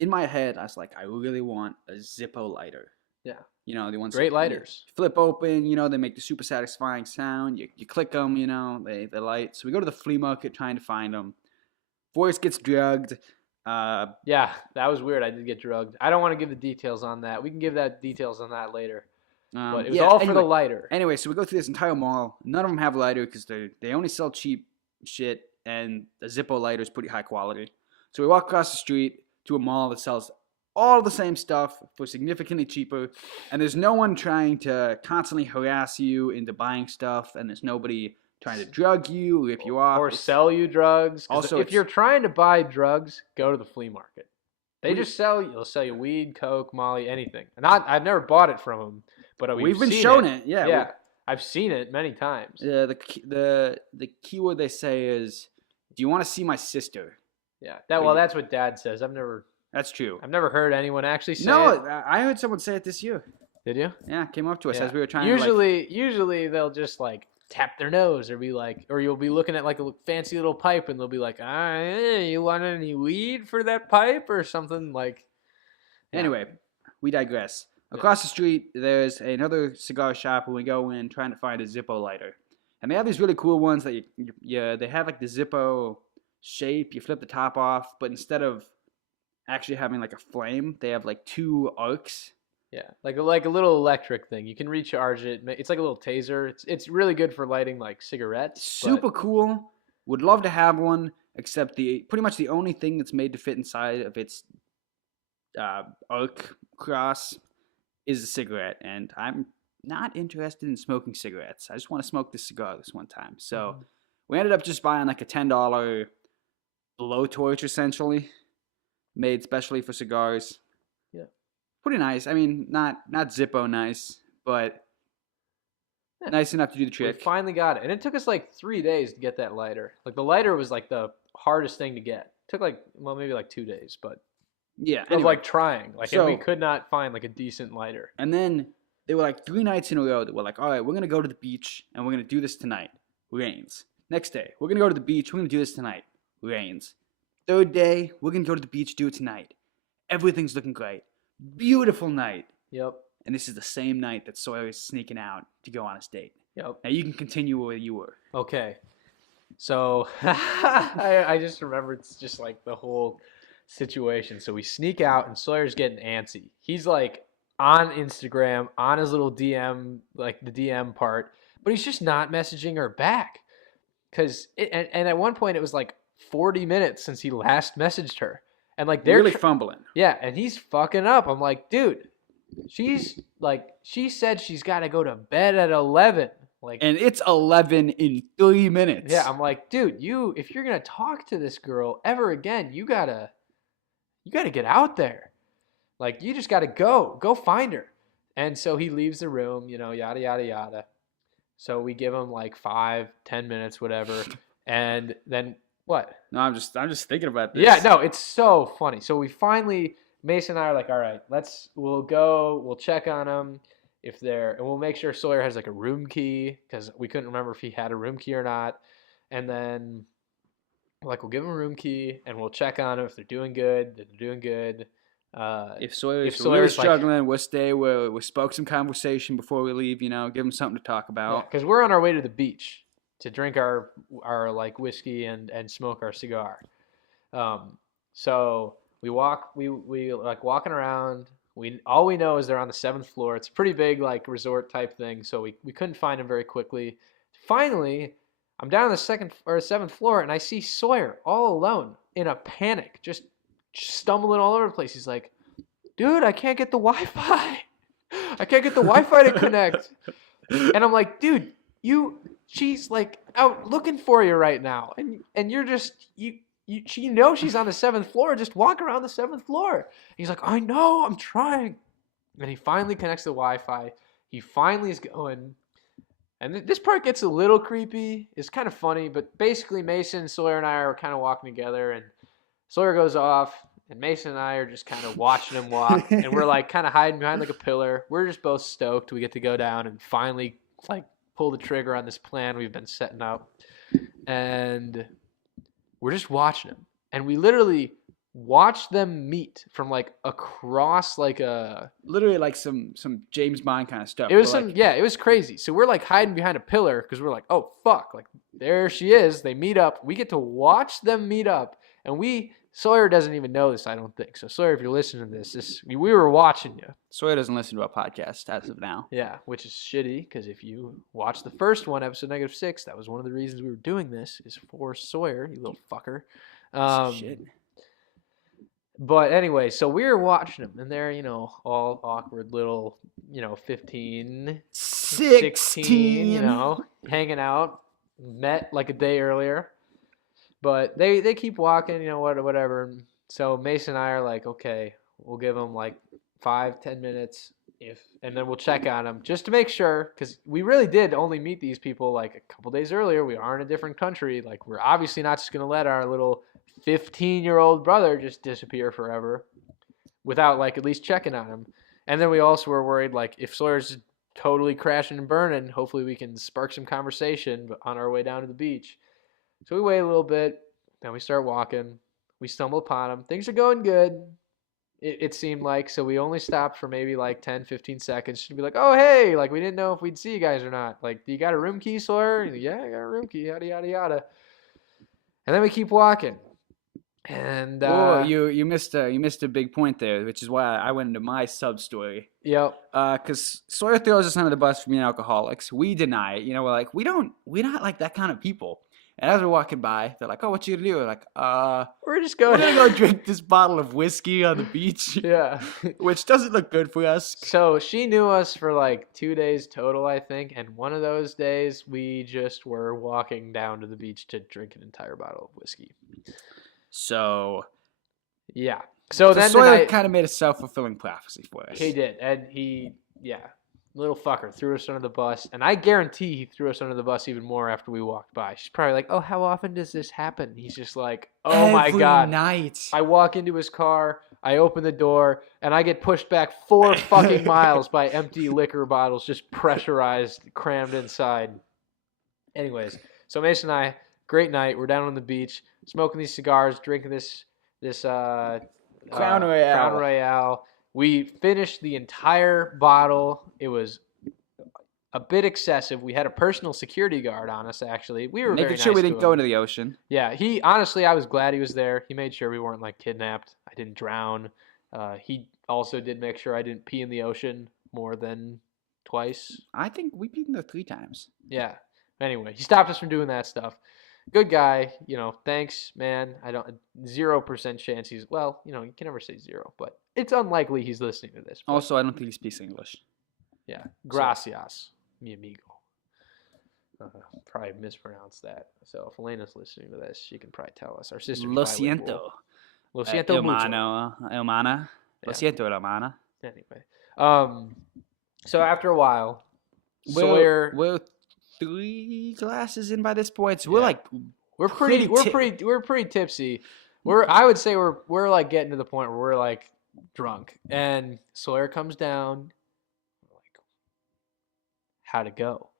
In my head, I was like, I really want a Zippo lighter. Yeah. The ones great lighters. Flip open, they make the super satisfying sound. You click them, they light. So we go to the flea market trying to find them. Forrest gets drugged. Yeah, that was weird. I did get drugged. I don't want to give the details on that. We can give details on that later. But it was all for the lighter. Anyway, so we go through this entire mall. None of them have lighter because they only sell cheap shit, and the Zippo lighter is pretty high quality. So we walk across the street to a mall that sells all the same stuff for significantly cheaper, and there's no one trying to constantly harass you into buying stuff, and there's nobody trying to drug you, rip you off, or sell you drugs. Also, if you're trying to buy drugs, go to the flea market. They'll sell you weed, coke, Molly, anything. And I've never bought it from them, but we've been shown it. Yeah, I've seen it many times. The keyword they say is, "Do you want to see my sister?" Yeah, that's what Dad says. That's true. I've never heard anyone actually say it. No, I heard someone say it this year. Did you? Yeah, it came up to us as we were trying Usually they'll just like tap their nose or be like, or you'll be looking at like a fancy little pipe and they'll be like, you want any weed for that pipe or something like. Yeah. Anyway, we digress. Across the street, there's another cigar shop where we go in trying to find a Zippo lighter. And they have these really cool ones that they have like the Zippo shape. You flip the top off, but instead of actually having like a flame, they have like two arcs. Yeah, like a little electric thing. You can recharge it. It's like a little taser. It's really good for lighting like cigarettes. Super cool. Would love to have one, except pretty much the only thing that's made to fit inside of its arc cross is a cigarette, and I'm not interested in smoking cigarettes. I just want to smoke this cigar this one time. So we ended up just buying like a $10 blowtorch essentially. made specially for cigars. Yeah. Pretty nice. I mean, not Zippo nice, but nice enough to do the We trick. finally got it. And it took us like 3 days to get that lighter. Like the lighter was like the hardest thing to get. It took like, well, maybe like 2 days, but Yeah. of Anyway, like trying. Like, and we could not find like a decent lighter. and then they were like 3 nights in a row that were like, all right, we're going to go to the beach and we're going to do this tonight. Rains. Next day, we're going to go to the beach. We're going to do this tonight. Rains. Third day, we're going to go to the beach, do it tonight. Everything's looking great. Beautiful night. Yep. And this is the same night that Sawyer is sneaking out to go on his date. Yep. Now you can continue where you were. Okay. So I just remember it's just like the whole situation. So we sneak out and Sawyer's getting antsy. He's like on Instagram, on his little DM, like the DM part, but he's just not messaging her back. And at one point it was like 40 minutes since he last messaged her. And like they're really fumbling. Yeah, and he's fucking up. I'm like, dude, she said she's got to go to bed at 11. Like, and it's 11 in 3 minutes. Yeah, I'm like, dude, if you're gonna talk to this girl ever again, you gotta get out there. Like, you just gotta go find her. And so he leaves the room, yada yada yada. So we give him like 5-10 minutes, whatever, and then what? No, I'm just thinking about this. Yeah, no, it's so funny. So Mason and I are like, all right, we'll check on him. And we'll make sure Sawyer has like a room key because we couldn't remember if he had a room key or not. And then we'll give him a room key and we'll check on them if they're doing good. If Sawyer's really struggling, we'll stay. We'll spoke some conversation before we leave. Give him something to talk about. Because we're on our way to the beach to drink our like whiskey and smoke our cigar. So we like walking around. All we know is they're on the 7th floor. It's a pretty big like resort type thing, so we couldn't find them very quickly. Finally, I'm down on the 2nd or 7th floor and I see Sawyer all alone in a panic, just stumbling all over the place. He's like, "Dude, I can't get the Wi-Fi. I can't get the Wi-Fi to connect." And I'm like, "Dude, she's like out looking for you right now, and you're just she's on the 7th floor. Just walk around the 7th floor." And he's like, "I know, I'm trying." And he finally connects the Wi-Fi. He finally is going. And this part gets a little creepy. It's kind of funny, but basically Mason, Sawyer, and I are kind of walking together, and Sawyer goes off, and Mason and I are just kind of watching him walk, and we're like kind of hiding behind like a pillar. We're just both stoked we get to go down and finally like pull the trigger on this plan we've been setting up. And we're just watching them. And we literally watched them meet from like across like a... Literally like some James Bond kind of stuff. It was it was crazy. So we're like hiding behind a pillar because we're like, oh, fuck. Like, there she is. They meet up. We get to watch them meet up. And Sawyer doesn't even know this, I don't think. So Sawyer, if you're listening to this, we were watching you. Sawyer doesn't listen to our podcast as of now. Yeah, which is shitty because if you watch the first one, episode -6, that was one of the reasons we were doing this is for Sawyer, you little fucker. Shit. But anyway, so we were watching them, and they're, all awkward little, 15, 16, hanging out, met like a day earlier. But they keep walking, whatever. So Mason and I are like, okay, we'll give them like 5-10 minutes, and then we'll check on them just to make sure, because we really did only meet these people like a couple days earlier. We are in a different country. Like, we're obviously not just gonna let our little 15-year-old brother just disappear forever without like at least checking on him. And then we also were worried like if Sawyer's just totally crashing and burning, hopefully we can spark some conversation on our way down to the beach. So we wait a little bit, then we start walking. We stumble upon him. Things are going good, it seemed like. So we only stopped for maybe like 10-15 seconds to be like, oh, hey, like we didn't know if we'd see you guys or not. Like, do you got a room key, Sawyer? Like, yeah, I got a room key, yada, yada, yada. And then we keep walking. And you missed a big point there, which is why I went into my sub story. Yep. Because Sawyer throws us under the bus for being alcoholics. We deny it. We're like, we're not like that kind of people. And as we're walking by, they're like, "Oh, what you gonna do?" We're like, we're gonna go drink this bottle of whiskey on the beach." Yeah. Which doesn't look good for us. So she knew us for like 2 days total, I think. And one of those days, we just were walking down to the beach to drink an entire bottle of whiskey. So, yeah. So So then Sawyer kind of made a self-fulfilling prophecy for us. he did, and little fucker threw us under the bus, and I guarantee he threw us under the bus even more after we walked by. She's probably like, "Oh, how often does this happen?" He's just like, "Oh my god!" Every night. I walk into his car, I open the door, and I get pushed back 4 fucking miles by empty liquor bottles, just pressurized, crammed inside. Anyways, so Mason and I, great night. We're down on the beach, smoking these cigars, drinking this Crown Royale. Crown Royale. We finished the entire bottle. It was a bit excessive. We had a personal security guard on us. Actually, we were making very sure nice we to didn't him. go into the ocean. Yeah, he honestly, I was glad he was there. He made sure we weren't like kidnapped. I didn't drown. He also did make sure I didn't pee in the ocean more than twice. I think we've been there 3 times. Yeah. Anyway, he stopped us from doing that stuff. Good guy, thanks, man. I don't 0% chance he's well, you can never say 0, but it's unlikely he's listening to this. But, Also, I don't think he speaks English. yeah. Gracias, mi amigo. Probably mispronounced that. So if Elena's listening to this, she can probably tell us. Our sister's Lo bilingual. siento. Lo siento mucho. Hermana. Lo Yeah. siento, hermana. Anyway, so after a while, Sawyer, We're 3 glasses in by this point. So we're Yeah. like, we're pretty tipsy. I would say we're like getting to the point where we're like drunk, and Sawyer comes down. Like, how'd it go?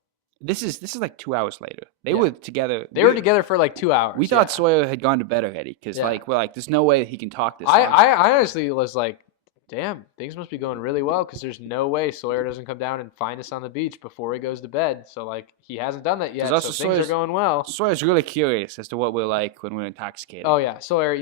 this is like 2 hours later. They Yeah. were together. They were together for like 2 hours. We thought Sawyer had gone to bed already because Yeah. we're like, there's no way he can talk this. I honestly was like, damn, things must be going really well because there's no way Sawyer doesn't come down and find us on the beach before he goes to bed. So like he hasn't done that yet. So also things are going well. Sawyer's really curious as to what we're like when we're intoxicated. Oh yeah, Sawyer,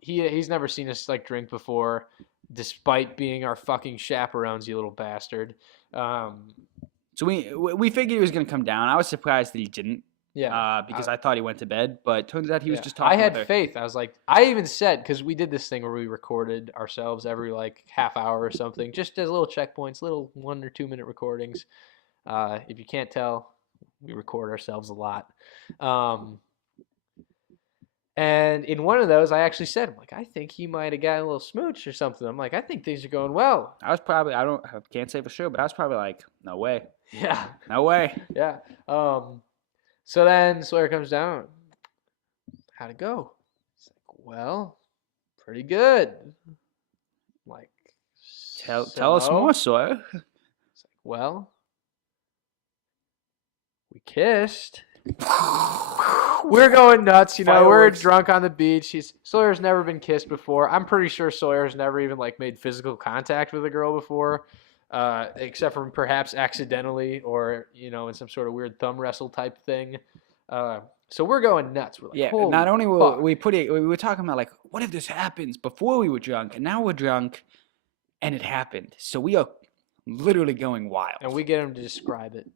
he's never seen us like drink before, despite being our fucking chaperones, you little bastard. So we figured he was gonna come down. I was surprised that he didn't. Yeah. Because I thought he went to bed, but turns out he was just talking. I had with her. faith. I was like, I even said, because we did this thing where we recorded ourselves every like half hour or something, just as little checkpoints, little 1 or 2 minute recordings. If you can't tell, we record ourselves a lot. And in one of those, I actually said, I'm like, I think he might have gotten a little smooch or something. I'm like, I think things are going well. I can't say for sure, but I was probably like, no way. Yeah. No way. Yeah. So then Sawyer comes down. How'd it go? He's like, well, pretty good. I'm like, Tell us more, Sawyer. It's like, well, we kissed. We're going nuts, We're Fireworks. drunk on the beach. Sawyer's never been kissed before. I'm pretty sure Sawyer's never even like made physical contact with a girl before, except for perhaps accidentally or in some sort of weird thumb wrestle type thing. So we're going nuts. We're like, Yeah. holy Not only fuck. were we were talking about like, what if this happens before we were drunk, and now we're drunk, and it happened. So we are literally going wild. And we get him to describe it.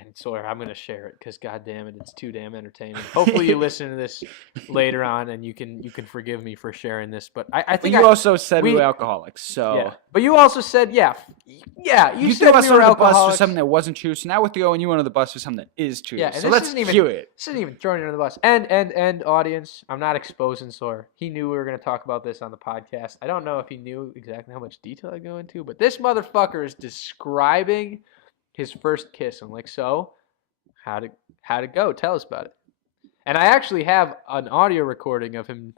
And Sawyer, I'm going to share it because, God damn it, it's too damn entertaining. Hopefully, you listen to this later on, and you can forgive me for sharing this. But I think you also said we were alcoholics, so yeah. But you also said, you threw said us we were under the bus alcoholics. for something that wasn't true. So now we're throwing you under the bus for something that is true. Yeah, and so this let's isn't even, hear it. This isn't even throwing you under the bus. And audience, I'm not exposing Sawyer. He knew we were going to talk about this on the podcast. I don't know if he knew exactly how much detail I go into, but this motherfucker is describing his first kiss. I'm like, so how'd it go? Tell us about it. And I actually have an audio recording of him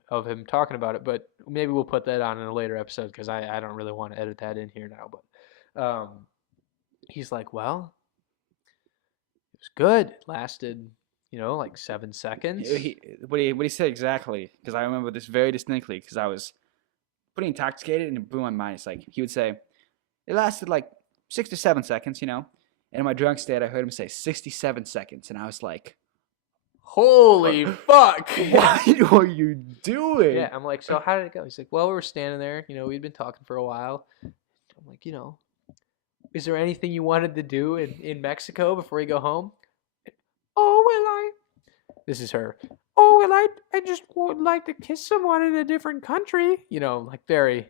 talking about it, but maybe we'll put that on in a later episode because I don't really want to edit that in here now. But he's like, well, it was good. It lasted, like 7 seconds. What he said exactly, because I remember this very distinctly, because I was pretty intoxicated and it blew my mind. It's like he would say, it lasted like 6 to 7 seconds, And in my drunk state, I heard him say 67 seconds, and I was like, holy fuck. What are you doing? Yeah, I'm like, so how did it go? He's like, well, we were standing there. We'd been talking for a while. I'm like, is there anything you wanted to do in Mexico before you go home? Oh, well, this is her. Oh, well, I just would like to kiss someone in a different country. Like very,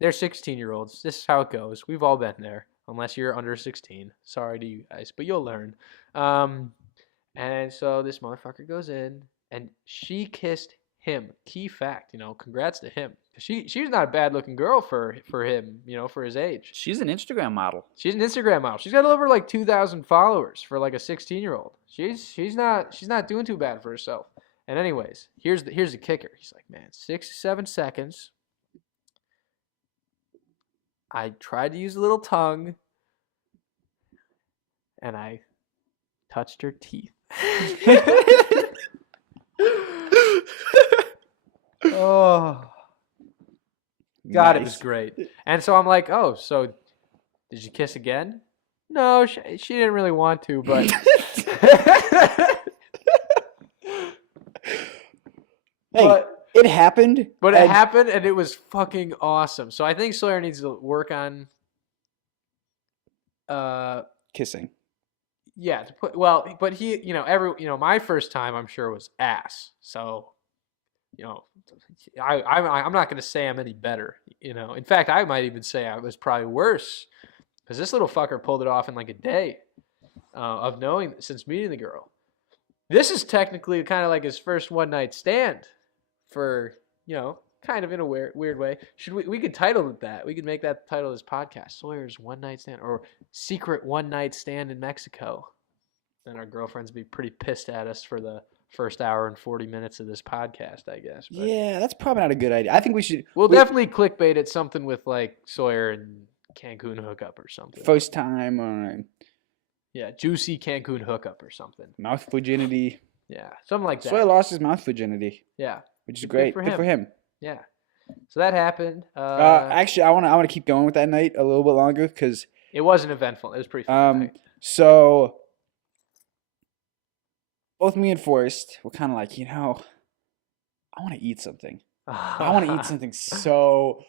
they're 16-year-olds. This is how it goes. We've all been there. Unless you're under 16. Sorry to you guys, but you'll learn. And so this motherfucker goes in, and she kissed him. Key fact, congrats to him. She's not a bad looking girl for him, for his age. She's an Instagram model. She's an Instagram model. She's got over like 2,000 followers for like a 16-year-old. She's not doing too bad for herself. And anyways, here's the kicker. He's like, man, 6 to 7 seconds. I tried to use a little tongue, and I touched her teeth. Oh, God, nice. It was great. And so I'm like, oh, so did you kiss again? No, she didn't really want to, but. But it happened. But it happened, and it was fucking awesome. So I think Sawyer needs to work on kissing. Yeah, but he, my first time I'm sure was ass. So, I'm not going to say I'm any better. In fact, I might even say I was probably worse because this little fucker pulled it off in like a day of knowing since meeting the girl. This is technically kind of like his first one night stand. For kind of in a weird way. We could title it that. We could make that the title of this podcast: Sawyer's One Night Stand or Secret One Night Stand in Mexico. Then our girlfriends would be pretty pissed at us for the first hour and 40 minutes of this podcast, I guess. But yeah, that's probably not a good idea. I think we should. We'll definitely clickbait it something with like Sawyer and Cancun Hookup or something. First time on. Yeah, juicy Cancun Hookup or something. Mouth virginity. Yeah, something like that. Sawyer lost his mouth virginity. Yeah. Which is great. Good for him. Yeah. So that happened. Actually, I want to keep going with that night a little bit longer because it wasn't eventful. It was pretty fun. So both me and Forrest were kind of like, I want to eat something. I want to eat something so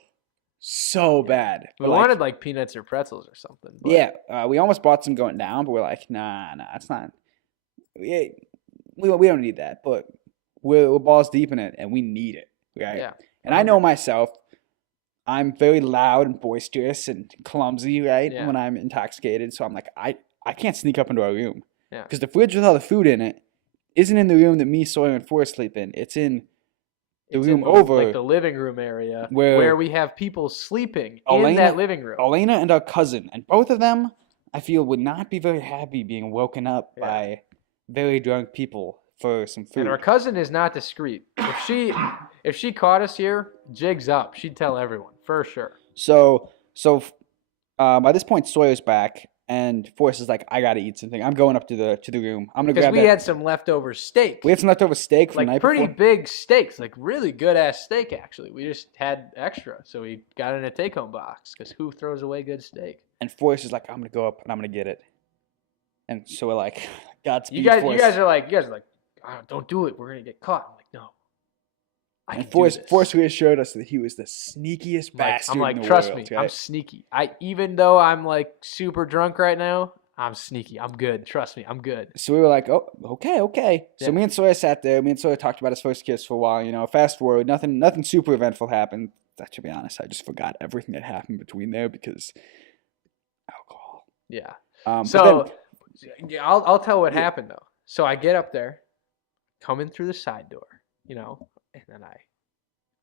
bad. We wanted like peanuts or pretzels or something. But yeah, we almost bought some going down, but we're like, nah, it's not. We don't need that, but. We're balls deep in it, and we need it, right? Yeah. And I know myself. I'm very loud and boisterous and clumsy, right? Yeah. When I'm intoxicated, so I'm like, I can't sneak up into our room. Yeah. Because the fridge with all the food in it isn't in the room that me, Sawyer, and Forrest sleep in. It's in the room over, like the living room area, where we have people sleeping in that living room. Elena and our cousin, and both of them, I feel, would not be very happy being woken up by very drunk people. For some food. And our cousin is not discreet. If she caught us here, jig's up. She'd tell everyone for sure. So by this point, Sawyer's back, and Forrest is like, I gotta eat something. I'm going up to the room. I'm gonna grab. Because we had some leftover steak. We had some leftover steak from the night pretty before. Big steaks, like really good ass steak actually. We just had extra, so we got it in a take home box. Because who throws away good steak? And Forrest is like, I'm gonna go up and I'm gonna get it. And so we're like, Godspeed, Forrest. You guys are like. Oh, don't do it. We're going to get caught. I'm like, no. And Forrest reassured us that he was the sneakiest bastard in the world. Trust me, I'm sneaky. Even though I'm like super drunk right now, I'm sneaky. I'm good. Trust me, I'm good. So we were like, oh, okay. Yeah. So me and Sawyer sat there. Me and Sawyer talked about his first kiss for a while. Fast forward, nothing super eventful happened. To be honest, I just forgot everything that happened between there because alcohol. Yeah. So I'll tell what happened though. So I get up there. Coming through the side door, and then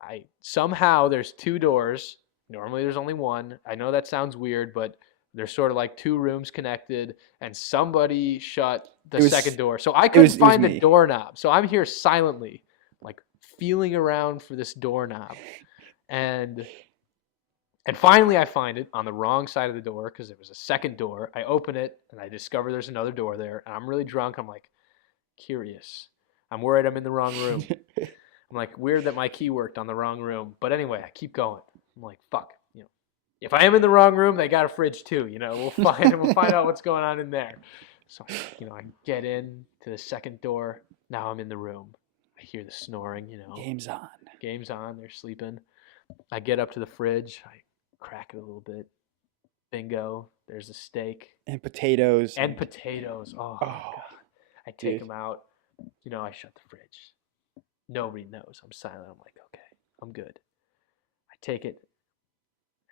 I somehow there's 2 doors. Normally there's only one. I know that sounds weird, but there's sort of like 2 rooms connected, and somebody shut the second door. So I couldn't find the doorknob. So I'm here silently, like feeling around for this doorknob, and finally I find it on the wrong side of the door because it was a second door. I open it and I discover there's another door there, and I'm really drunk. I'm like curious. I'm worried I'm in the wrong room. I'm like, weird that my key worked on the wrong room. But anyway, I keep going. I'm like, fuck. If I am in the wrong room, they got a fridge too. We'll find out what's going on in there. So, I get in to the second door. Now I'm in the room. I hear the snoring, Game's on. They're sleeping. I get up to the fridge. I crack it a little bit. Bingo. There's a steak. And potatoes. Oh my God. I take them out. I shut the fridge. Nobody knows. I'm silent. I'm like, okay, I'm good. I take it,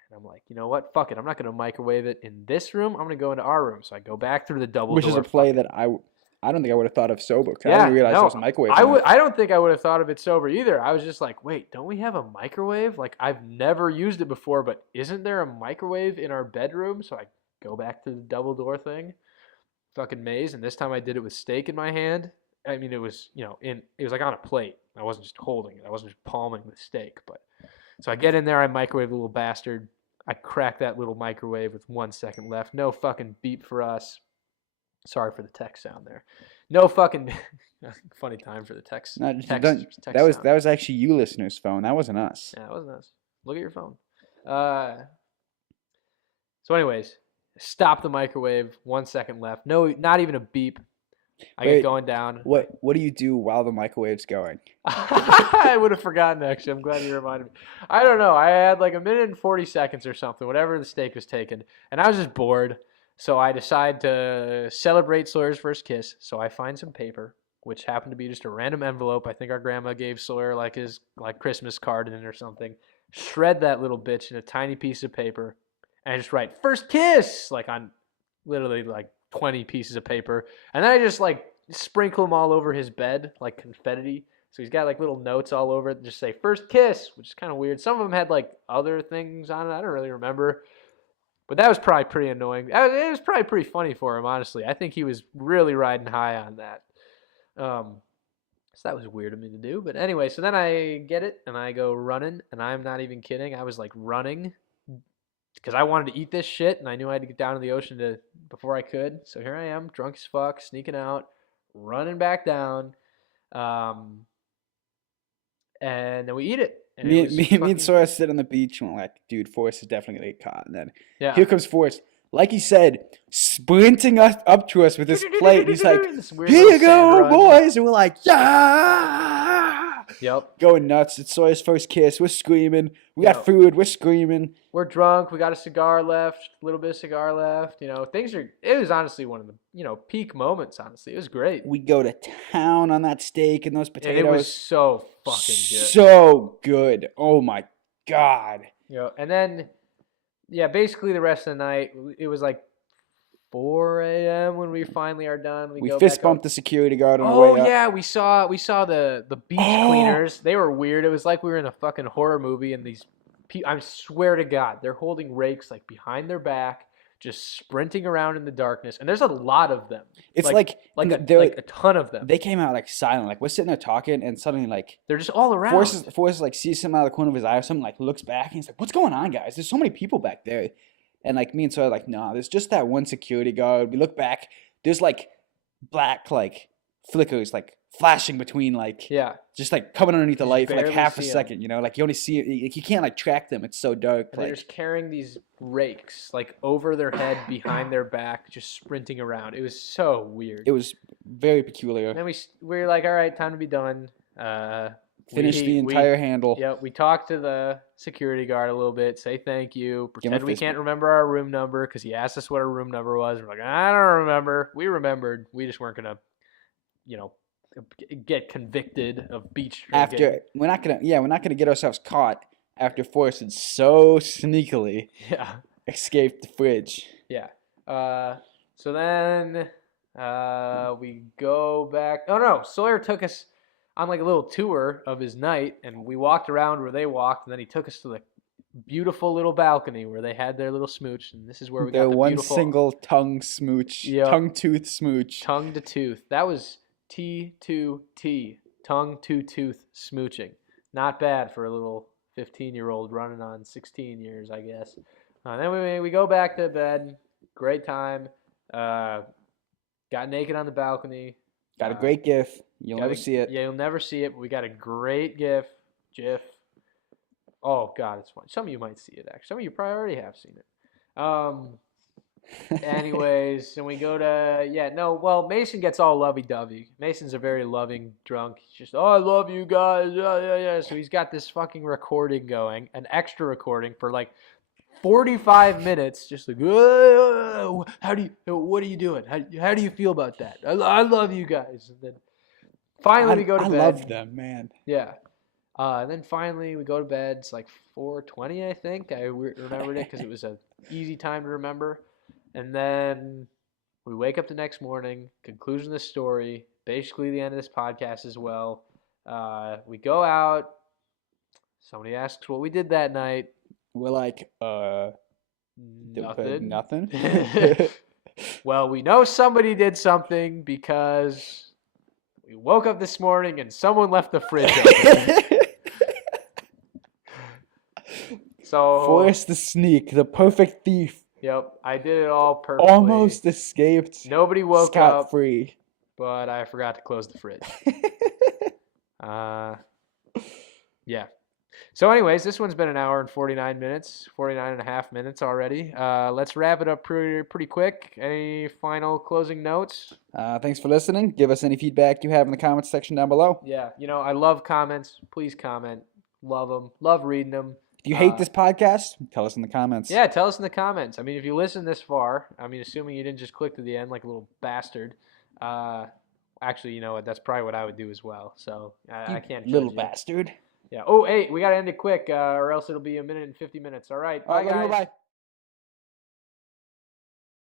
and I'm like, you know what? Fuck it. I'm not going to microwave it in this room. I'm going to go into our room. So I go back through the double door. Which is a play that I don't think I would have thought of sober. 'Cause I Yeah, didn't realize there was a no, microwave in there. I don't think I would have thought of it sober either. I was just like, wait, don't we have a microwave? Like, I've never used it before, but isn't there a microwave in our bedroom? So I go back to the double door thing, fucking maze, and this time I did it with steak in my hand. I mean, it was, it was like on a plate. I wasn't just holding it. I wasn't just palming the steak, but so I get in there, I microwave the little bastard. I crack that little microwave with 1 second left. No fucking beep for us. Sorry for the text sound there. No fucking funny time for the text. Not, Text that sound. was actually you listeners' phone. That wasn't us. Yeah, it wasn't us. Look at your phone. So, anyways, stop the microwave. 1 second left. No, not even a beep. I get going down. What do you do while the microwave's going? I would have forgotten, actually. I'm glad you reminded me. I don't know. I had like 1 minute and 40 seconds or something, whatever the steak was taken. And I was just bored. So I decide to celebrate Sawyer's first kiss. So I find some paper, which happened to be just a random envelope. I think our grandma gave Sawyer like his Christmas card in it or something. Shred that little bitch in a tiny piece of paper. And I just write, first kiss, like on literally like 20 pieces of paper. And then I just like sprinkle them all over his bed like confetti. So he's got like little notes all over it that just say first kiss, which is kind of weird. Some of them had like other things on it. I don't really remember. But that was probably pretty annoying. It was probably pretty funny for him, honestly. I think he was really riding high on that. So that was weird of me to do. But anyway, so then I get it and I go running. And I'm not even kidding. I was like running because I wanted to eat this shit. And I knew I had to get down to the ocean before I could. So here I am, drunk as fuck, sneaking out, running back down. And then we eat it. And Me and Sawyer sit on the beach and we're like, dude, Forrest is definitely gonna get caught. And then here comes Forrest, like he said, sprinting up to us with his plate. And he's like, here you go, boys. And we're like, yeah. Yep. Going nuts. It's Sawyer's first kiss. We're screaming. We got food. We're screaming. We're drunk. We got a cigar left, a little bit of cigar left. It was honestly one of the, peak moments, honestly. It was great. We go to town on that steak and those potatoes. And it was so fucking good. So good. Oh my God. And then, basically the rest of the night, it was like 4 a.m. when we finally are done. We fist bumped the security guard on the way up. Oh yeah, we saw the beach cleaners. They were weird. It was like we were in a fucking horror movie, and these I swear to God, they're holding rakes like behind their back, just sprinting around in the darkness. And there's a lot of them. It's like a ton of them. They came out like silent. Like we're sitting there talking, and suddenly like they're just all around. Forrest like sees something out of the corner of his eye or something, like looks back, and he's like, "What's going on, guys? There's so many people back there." And like me and Sawyer are like, "Nah, there's just that one security guard." We look back. There's like black like flickers like flashing between just like coming underneath the light for like half a second, like you only see it, like, you can't like track them, it's so dark. And they're just carrying these rakes like over their head behind their back, just sprinting around. It was so weird. It was very peculiar. And then we were like, all right, time to be done. Finish the entire handle. Yeah, we talked to the security guard a little bit, say thank you, pretend we can't remember our room number because he asked us what our room number was. We're like, I don't remember. We remembered. We just weren't gonna, get convicted of beach drinking. We're not gonna get ourselves caught after Forrest had so sneakily escaped the fridge. Yeah. So then we go back. Oh no, Sawyer took us on like a little tour of his night, and we walked around where they walked, and then he took us to the beautiful little balcony where they had their little smooch, and this is where we got the one beautiful single tongue smooch, tongue tooth smooch, tongue to tooth. That was T2T, tongue to tooth smooching. Not bad for a little 15-year-old running on 16 years, I guess. Then we go back to bed. Great time. Got naked on the balcony. Got a great gif. You'll never see it. Yeah, you'll never see it, but we got a great GIF. Oh, God, it's fun. Some of you might see it, actually. Some of you probably already have seen it. Anyways, and we go to, Mason gets all lovey-dovey. Mason's a very loving drunk. He's just, I love you guys. Yeah. So he's got this fucking recording going, an extra recording for like 45 minutes, just like, what are you doing? How do you feel about that? I love you guys. And then finally we go to bed. I love them, man. Yeah. And then finally we go to bed. It's like 4:20, I think. I remembered it because it was an easy time to remember. And then We wake up the next morning, conclusion of the story, basically the end of this podcast as well. We go out. Somebody asks what we did that night. We're like, Nothing. nothing. Well, we know somebody did something because we woke up this morning and someone left the fridge open. So Forrest the sneak, the perfect thief, yep, I did it all perfectly. almost escaped. Nobody woke up, scot-free. but I forgot to close the fridge. Yeah. So anyways, this one's been an hour and 49 minutes, 49 and a half minutes already. Let's wrap it up pretty quick. Any final closing notes? Thanks for listening. Give us any feedback you have in the comments section down below. Yeah, I love comments. Please comment. Love them. Love reading them. If you hate this podcast, tell us in the comments. Yeah, tell us in the comments. I mean, if you listen this far, assuming you didn't just click to the end like a little bastard. Actually, you know what? That's probably what I would do as well. So I can't judge little you. bastard. Yeah. Oh, hey, we got to end it quick or else it'll be a minute and 50 minutes. All right. Bye, guys. Bye.